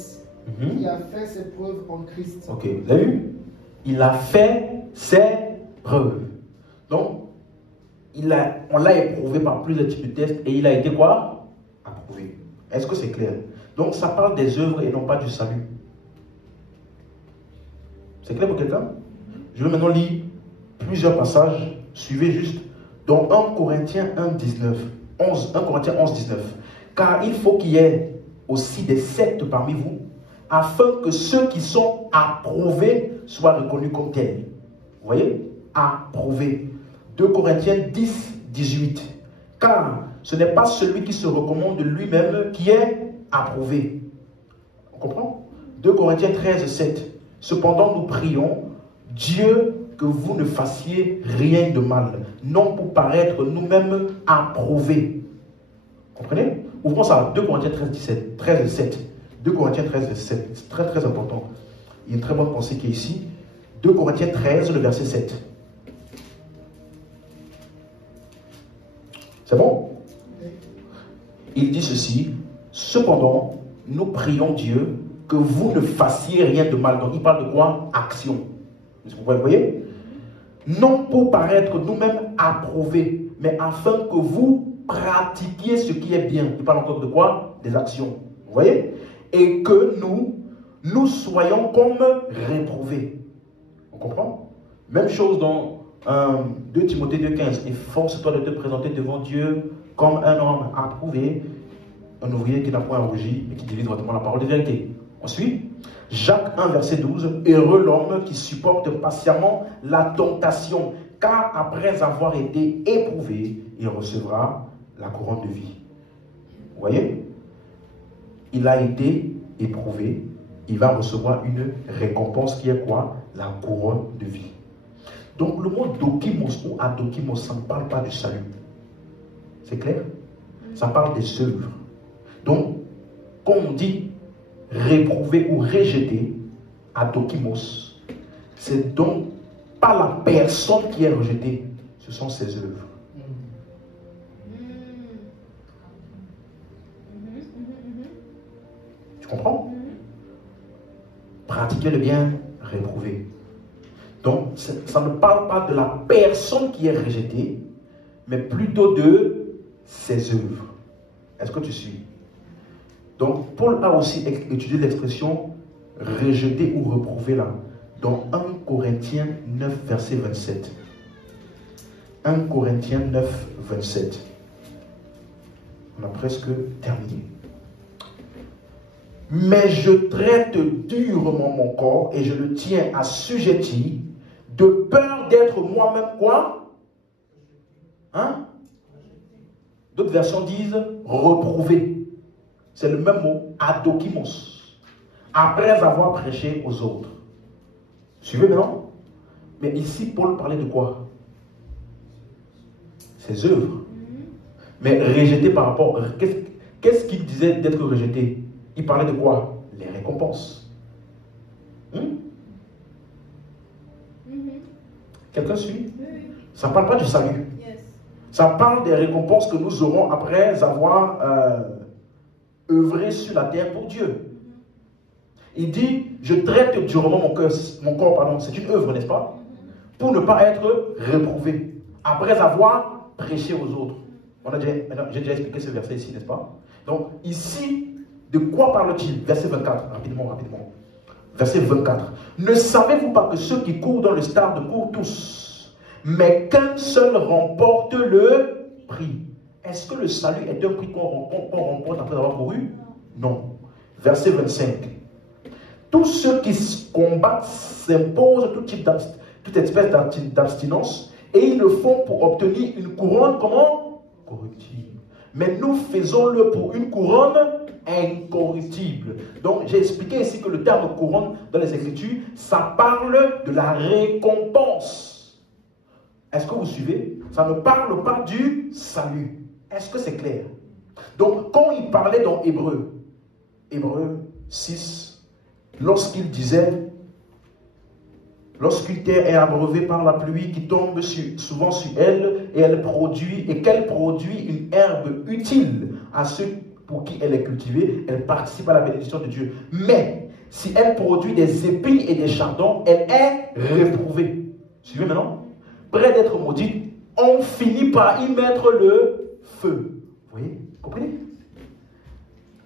qui a fait ses preuves en Christ. Ok, vous avez vu? Il a fait ses preuves. Donc, on l'a éprouvé par plusieurs types de tests et il a été quoi? Approuvé. Est-ce que c'est clair? Donc, ça parle des œuvres et non pas du salut. C'est clair pour quelqu'un? Je vais maintenant lire plusieurs passages. Suivez juste. Dans 1 Corinthiens 1, 19. 1 Corinthiens 11, 19. Car il faut qu'il y ait aussi des sectes parmi vous, afin que ceux qui sont approuvés soient reconnus comme tels. Vous voyez? Approuvés. 2 Corinthiens 10, 18. Car ce n'est pas celui qui se recommande lui-même qui est approuvé. On comprend? 2 Corinthiens 13, 7. Cependant, nous prions Dieu que vous ne fassiez rien de mal, non pour paraître nous-mêmes approuvés. Comprenez? Ouvrons ça, 2 Corinthiens 13 et 7. 2 Corinthiens 13 et 7. C'est très très important. Il y a une très bonne pensée qui est ici. 2 Corinthiens 13, le verset 7. C'est bon? Il dit ceci. Cependant, nous prions Dieu que vous ne fassiez rien de mal. Donc il parle de quoi? Action. Vous voyez? Non pour paraître nous-mêmes approuvés, mais afin que vous pratiquiez ce qui est bien. Il parle encore de quoi? Des actions. Vous voyez? Et que nous soyons comme réprouvés. On comprend? Même chose dans 2 Timothée 2,15. Efforce-toi de te présenter devant Dieu comme un homme approuvé, un ouvrier qui n'a point à rougir et qui divise droitement la parole de vérité. Ensuite, Jacques 1, verset 12. Heureux l'homme qui supporte patiemment la tentation, car après avoir été éprouvé, il recevra la couronne de vie. Vous voyez? Il a été éprouvé, il va recevoir une récompense qui est quoi? La couronne de vie. Donc le mot dokimos ou adokimos, ça ne parle pas du salut. C'est clair? Ça parle des œuvres. Donc, quand on dit réprouvé ou rejeté, adokimos, c'est donc pas la personne qui est rejetée, ce sont ses œuvres. Tu comprends? Pratiquer le bien, réprouver. Donc, ça ne parle pas de la personne qui est rejetée, mais plutôt de ses œuvres. Est-ce que tu suis? Donc, Paul a aussi étudié l'expression rejeter ou reprouver là, dans 1 Corinthiens 9, verset 27. 1 Corinthiens 9, 27. On a presque terminé. Mais je traite durement mon corps et je le tiens assujetti de peur d'être moi-même quoi? Hein? D'autres versions disent reprouvé. C'est le même mot, adokimos. Après avoir prêché aux autres. Suivez maintenant? Mais ici, Paul parlait de quoi? Ses œuvres. Mais rejeté par rapport... Qu'est-ce qu'il disait d'être rejeté? Il parlait de quoi? Les récompenses. Quelqu'un suit? Ça ne parle pas du salut. Ça parle des récompenses que nous aurons après avoir œuvré sur la terre pour Dieu. Il dit, je traite durement mon corps, pardon, c'est une œuvre, n'est-ce pas? Pour ne pas être réprouvé, après avoir prêché aux autres. J'ai déjà expliqué ce verset ici, n'est-ce pas? Donc, ici, de quoi parle-t-il? Verset 24, rapidement. Verset 24. Ne savez-vous pas que ceux qui courent dans le stade courent tous, mais qu'un seul remporte le prix? Est-ce que le salut est un prix qu'on remporte après avoir couru? Non. Verset 25. Tous ceux qui combattent s'imposent toute espèce d'abstinence et ils le font pour obtenir une couronne, comment? Corruptible. Mais nous faisons-le pour une couronne incorruptible. Donc j'ai expliqué ici que le terme couronne dans les Écritures, ça parle de la récompense. Est-ce que vous suivez? Ça ne parle pas du salut. Est-ce que c'est clair? Donc quand il parlait dans Hébreu 6, lorsqu'il disait, lorsqu'une terre est abreuvée par la pluie qui tombe souvent sur elle, et qu'elle produit une herbe utile à ceux pour qui elle est cultivée, elle participe à la bénédiction de Dieu. Mais si elle produit des épines et des chardons, elle est réprouvée. Suivez maintenant? Près d'être maudite, on finit par y mettre le feu. Vous voyez? Comprenez?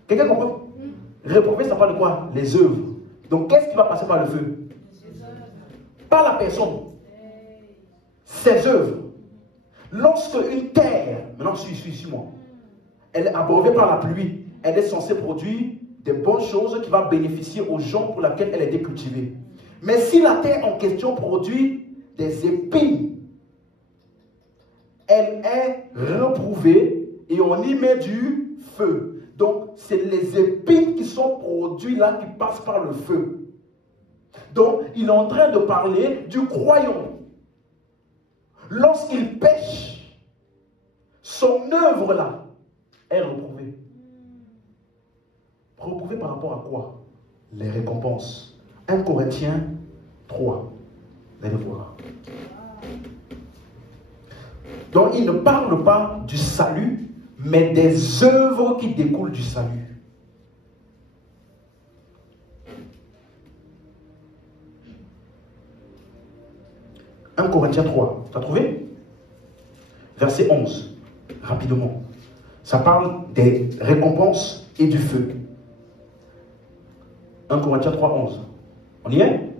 Quelqu'un comprend? Réprouvé, ça parle de quoi? Les œuvres. Donc qu'est-ce qui va passer par le feu? Pas la personne. Ses œuvres. Lorsque une terre, maintenant suis-moi, elle est abreuvée par la pluie, elle est censée produire des bonnes choses qui vont bénéficier aux gens pour lesquels elle a été cultivée. Mais si la terre en question produit des épines, elle est reprouvée et on y met du feu. Donc, c'est les épines qui sont produites là qui passent par le feu. Donc, il est en train de parler du croyant. Lorsqu'il pêche, son œuvre là est reprouvée. Reprouvée par rapport à quoi? Les récompenses. 1 Corinthiens 3. Vous allez voir. Donc, il ne parle pas du salut, mais des œuvres qui découlent du salut. « 1 Corinthiens 3, tu as trouvé? Verset 11, rapidement. Ça parle des récompenses et du feu. 1 Corinthiens 3, 11. On y est?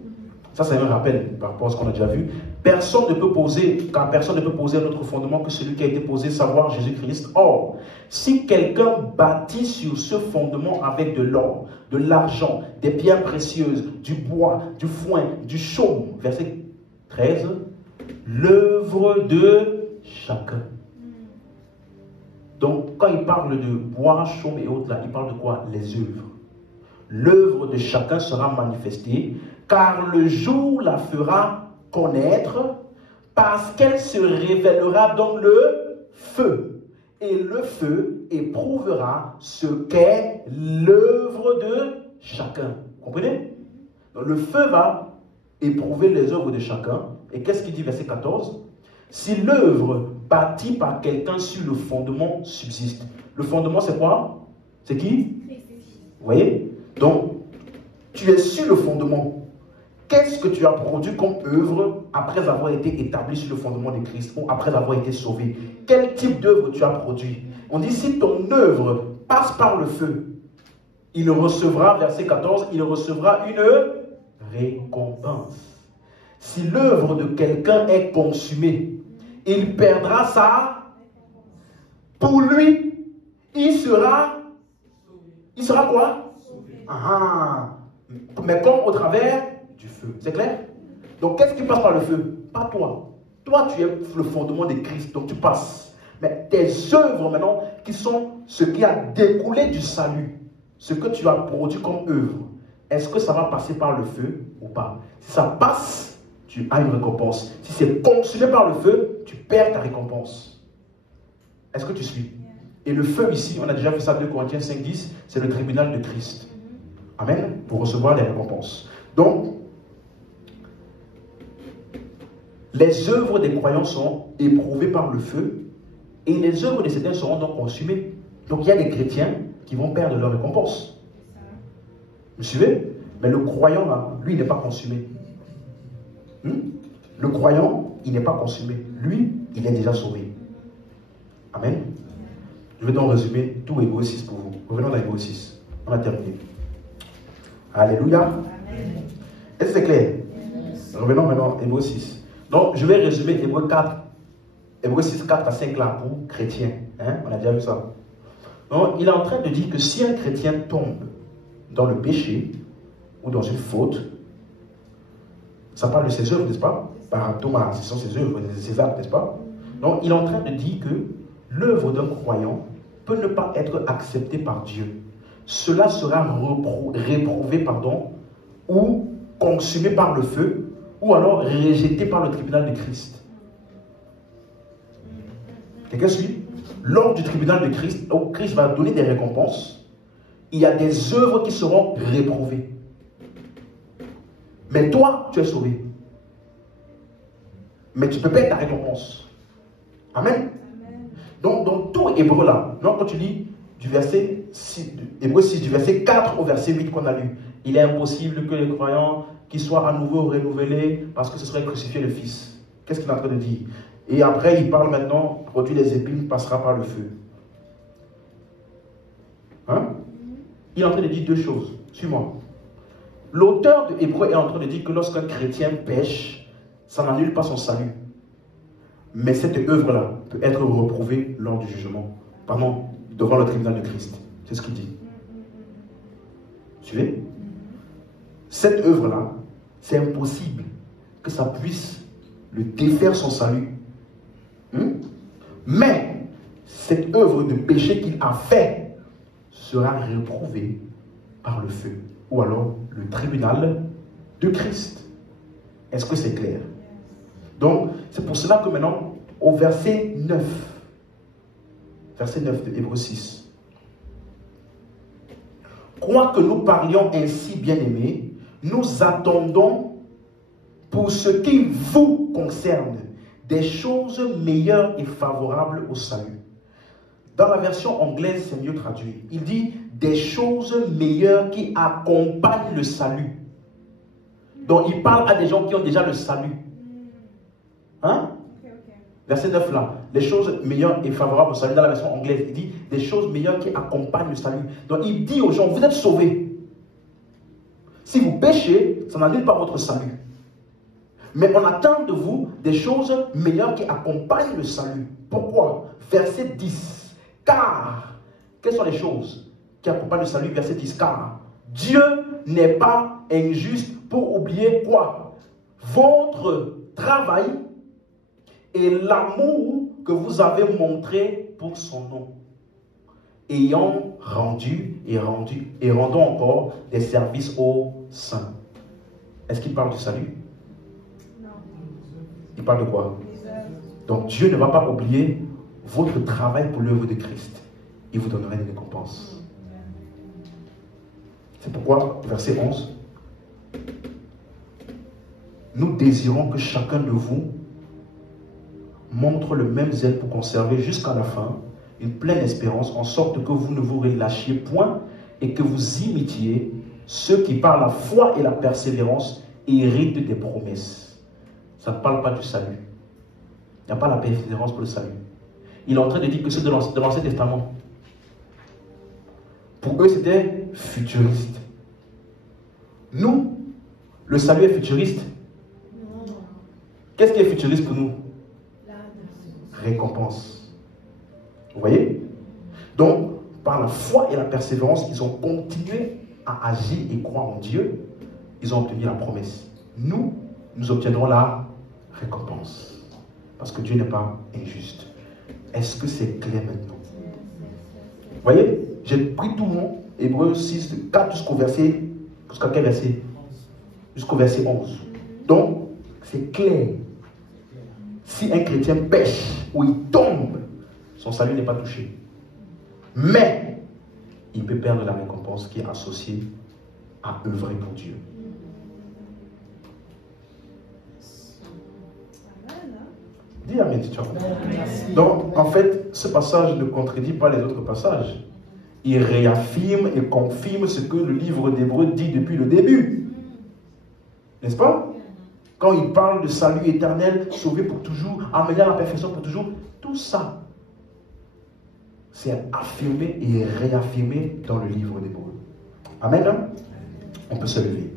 Ça, c'est un rappel par rapport à ce qu'on a déjà vu. Personne ne peut poser un autre fondement que celui qui a été posé, savoir Jésus-Christ. Or, si quelqu'un bâtit sur ce fondement avec de l'or, de l'argent, des pierres précieuses, du bois, du foin, du chaume, verset 13, l'œuvre de chacun. Donc, quand il parle de bois, chaume et autres, là, il parle de quoi? Les œuvres. L'œuvre de chacun sera manifestée, car le jour la fera connaître, parce qu'elle se révélera dans le feu. Et le feu éprouvera ce qu'est l'œuvre de chacun. Vous comprenez? Donc, le feu va éprouver les œuvres de chacun. Et qu'est-ce qu'il dit, verset 14? Si l'œuvre bâtie par quelqu'un sur le fondement subsiste. Le fondement, c'est quoi? C'est qui? Vous voyez? Donc, tu es sur le fondement. Qu'est-ce que tu as produit comme œuvre après avoir été établi sur le fondement de Christ ou après avoir été sauvé? Quel type d'œuvre tu as produit? On dit, si ton œuvre passe par le feu, il recevra, verset 14, il recevra une récompense. Si l'œuvre de quelqu'un est consumée, il perdra ça. Pour lui, il sera quoi? Ah, mais comme au travers du feu. C'est clair? Donc, qu'est-ce qui passe par le feu? Pas toi. Toi, tu es le fondement de Christ, donc tu passes. Mais tes œuvres maintenant, qui sont ce qui a découlé du salut, ce que tu as produit comme œuvre, est-ce que ça va passer par le feu ou pas? Si ça passe, tu as une récompense. Si c'est consumé par le feu, tu perds ta récompense. Est-ce que tu suis? Et le feu ici, on a déjà vu ça, 2 Corinthiens 5, 10, c'est le tribunal de Christ. Amen. Pour recevoir les récompenses. Donc, les œuvres des croyants sont éprouvées par le feu et les œuvres des Satan seront donc consumées. Donc, il y a des chrétiens qui vont perdre leur récompense. Vous suivez? Mais le croyant, là, lui, il n'est pas consumé. Le croyant, il n'est pas consumé. Lui, il est déjà sauvé. Amen. Je vais donc résumer tout Hébreux 6 pour vous. Revenons dans Hébreux 6. On a terminé. Alléluia. Est-ce que c'est clair? Yes. Revenons maintenant à Hébreux 6. Donc, je vais résumer Hébreux 4. Hébreux 6, 4 à 5 là pour chrétiens. Hein? On a déjà vu ça. Donc, il est en train de dire que si un chrétien tombe dans le péché ou dans une faute, ça parle de ses œuvres, n'est-ce pas? Par Thomas, ce sont ses œuvres, ses actes, n'est-ce pas? Donc, il est en train de dire que l'œuvre d'un croyant peut ne pas être acceptée par Dieu. Cela sera réprouvé, ou consumé par le feu, ou alors rejeté par le tribunal de Christ. Quelqu'un suit? Lors du tribunal de Christ, où Christ va donner des récompenses, il y a des œuvres qui seront réprouvées. Mais toi, tu es sauvé. Mais tu peux perdre ta récompense. Amen. Donc, dans tout Hébreu là, quand tu lis du verset 6, Hébreux 6, du verset 4 au verset 8 qu'on a lu, il est impossible que les croyants qui soient à nouveau renouvelés parce que ce serait crucifier le Fils. Qu'est-ce qu'il est en train de dire? Et après, il parle maintenant, produit les épines, passera par le feu. Hein? Il est en train de dire deux choses. Suis-moi. L'auteur de Hébreux est en train de dire que lorsqu'un chrétien pêche, ça n'annule pas son salut. Mais cette œuvre-là peut être reprouvée lors du jugement. Pardon, devant le tribunal de Christ. C'est ce qu'il dit. Suivez? Cette œuvre-là, c'est impossible que ça puisse le défaire son salut. Mais cette œuvre de péché qu'il a fait sera réprouvée par le feu. Ou alors le tribunal de Christ. Est-ce que c'est clair? Donc, c'est pour cela que maintenant, au verset 9 de Hébreux 6, quoique nous parlions ainsi, bien-aimés, nous attendons pour ce qui vous concerne des choses meilleures et favorables au salut. Dans la version anglaise, c'est mieux traduit. Il dit des choses meilleures qui accompagnent le salut. Donc, il parle à des gens qui ont déjà le salut. Hein? Verset 9 là. Les choses meilleures et favorables au salut. Dans la version anglaise, il dit des choses meilleures qui accompagnent le salut. Donc, il dit aux gens, vous êtes sauvés. Si vous péchez, ça n'annule pas votre salut. Mais on attend de vous des choses meilleures qui accompagnent le salut. Pourquoi? Verset 10. Car, quelles sont les choses qui accompagnent le salut? Verset 10. Car Dieu n'est pas injuste pour oublier quoi? Votre travail et l'amour que vous avez montré pour son nom, ayant rendu et rendant encore des services aux saints. Est-ce qu'il parle du salut? Non. Il parle de quoi? Donc Dieu ne va pas oublier votre travail pour l'œuvre de Christ. Il vous donnera une récompense. C'est pourquoi, verset 11, nous désirons que chacun de vous montre le même zèle pour conserver jusqu'à la fin une pleine espérance, en sorte que vous ne vous relâchiez point et que vous imitiez ceux qui par la foi et la persévérance héritent des promesses. Ça ne parle pas du salut. Il n'y a pas la persévérance pour le salut. Il est en train de dire que ceux de l'Ancien Testament, pour eux c'était futuriste. Nous, le salut est futuriste. Qu'est-ce qui est futuriste pour nous? Récompense. Vous voyez? Donc, par la foi et la persévérance, ils ont continué à agir et croire en Dieu. Ils ont obtenu la promesse. Nous obtiendrons la récompense. Parce que Dieu n'est pas injuste. Est-ce que c'est clair maintenant? Vous voyez? J'ai pris tout le monde, Hébreux 6, 4 jusqu'au verset, jusqu'à quel verset? Jusqu'au verset 11. Donc, c'est clair. Si un chrétien pêche ou il tombe, son salut n'est pas touché. Mais, il peut perdre la récompense qui est associée à œuvrer pour Dieu. Dis amen, tu vois. Donc, en fait, ce passage ne contredit pas les autres passages. Il réaffirme et confirme ce que le livre d'Hébreux dit depuis le début. N'est-ce pas? Quand il parle de salut éternel, sauvé pour toujours, amené à la perfection pour toujours, tout ça, c'est affirmé et réaffirmé dans le livre d'Hébreux. Amen. Hein? On peut se lever.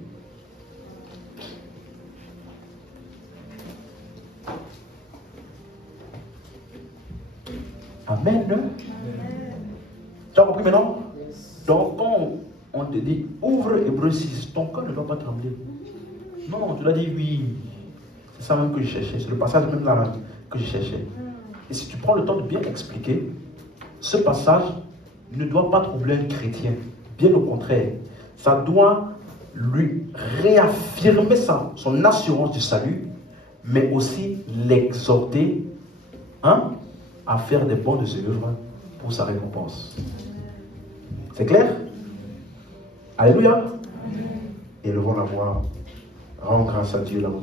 Amen. Amen. Tu as compris maintenant? Donc, quand on te dit ouvre Hébreux 6, ton cœur ne doit pas trembler. Non, tu l'as dit oui. C'est ça même que je cherchais. C'est le passage même là que je cherchais. Et si tu prends le temps de bien expliquer, ce passage ne doit pas troubler un chrétien. Bien au contraire. Ça doit lui réaffirmer son assurance du salut, mais aussi l'exhorter à faire des bonnes œuvres pour sa récompense. C'est clair? Alléluia. Élevons la voix. Rends grâce à Dieu là-haut.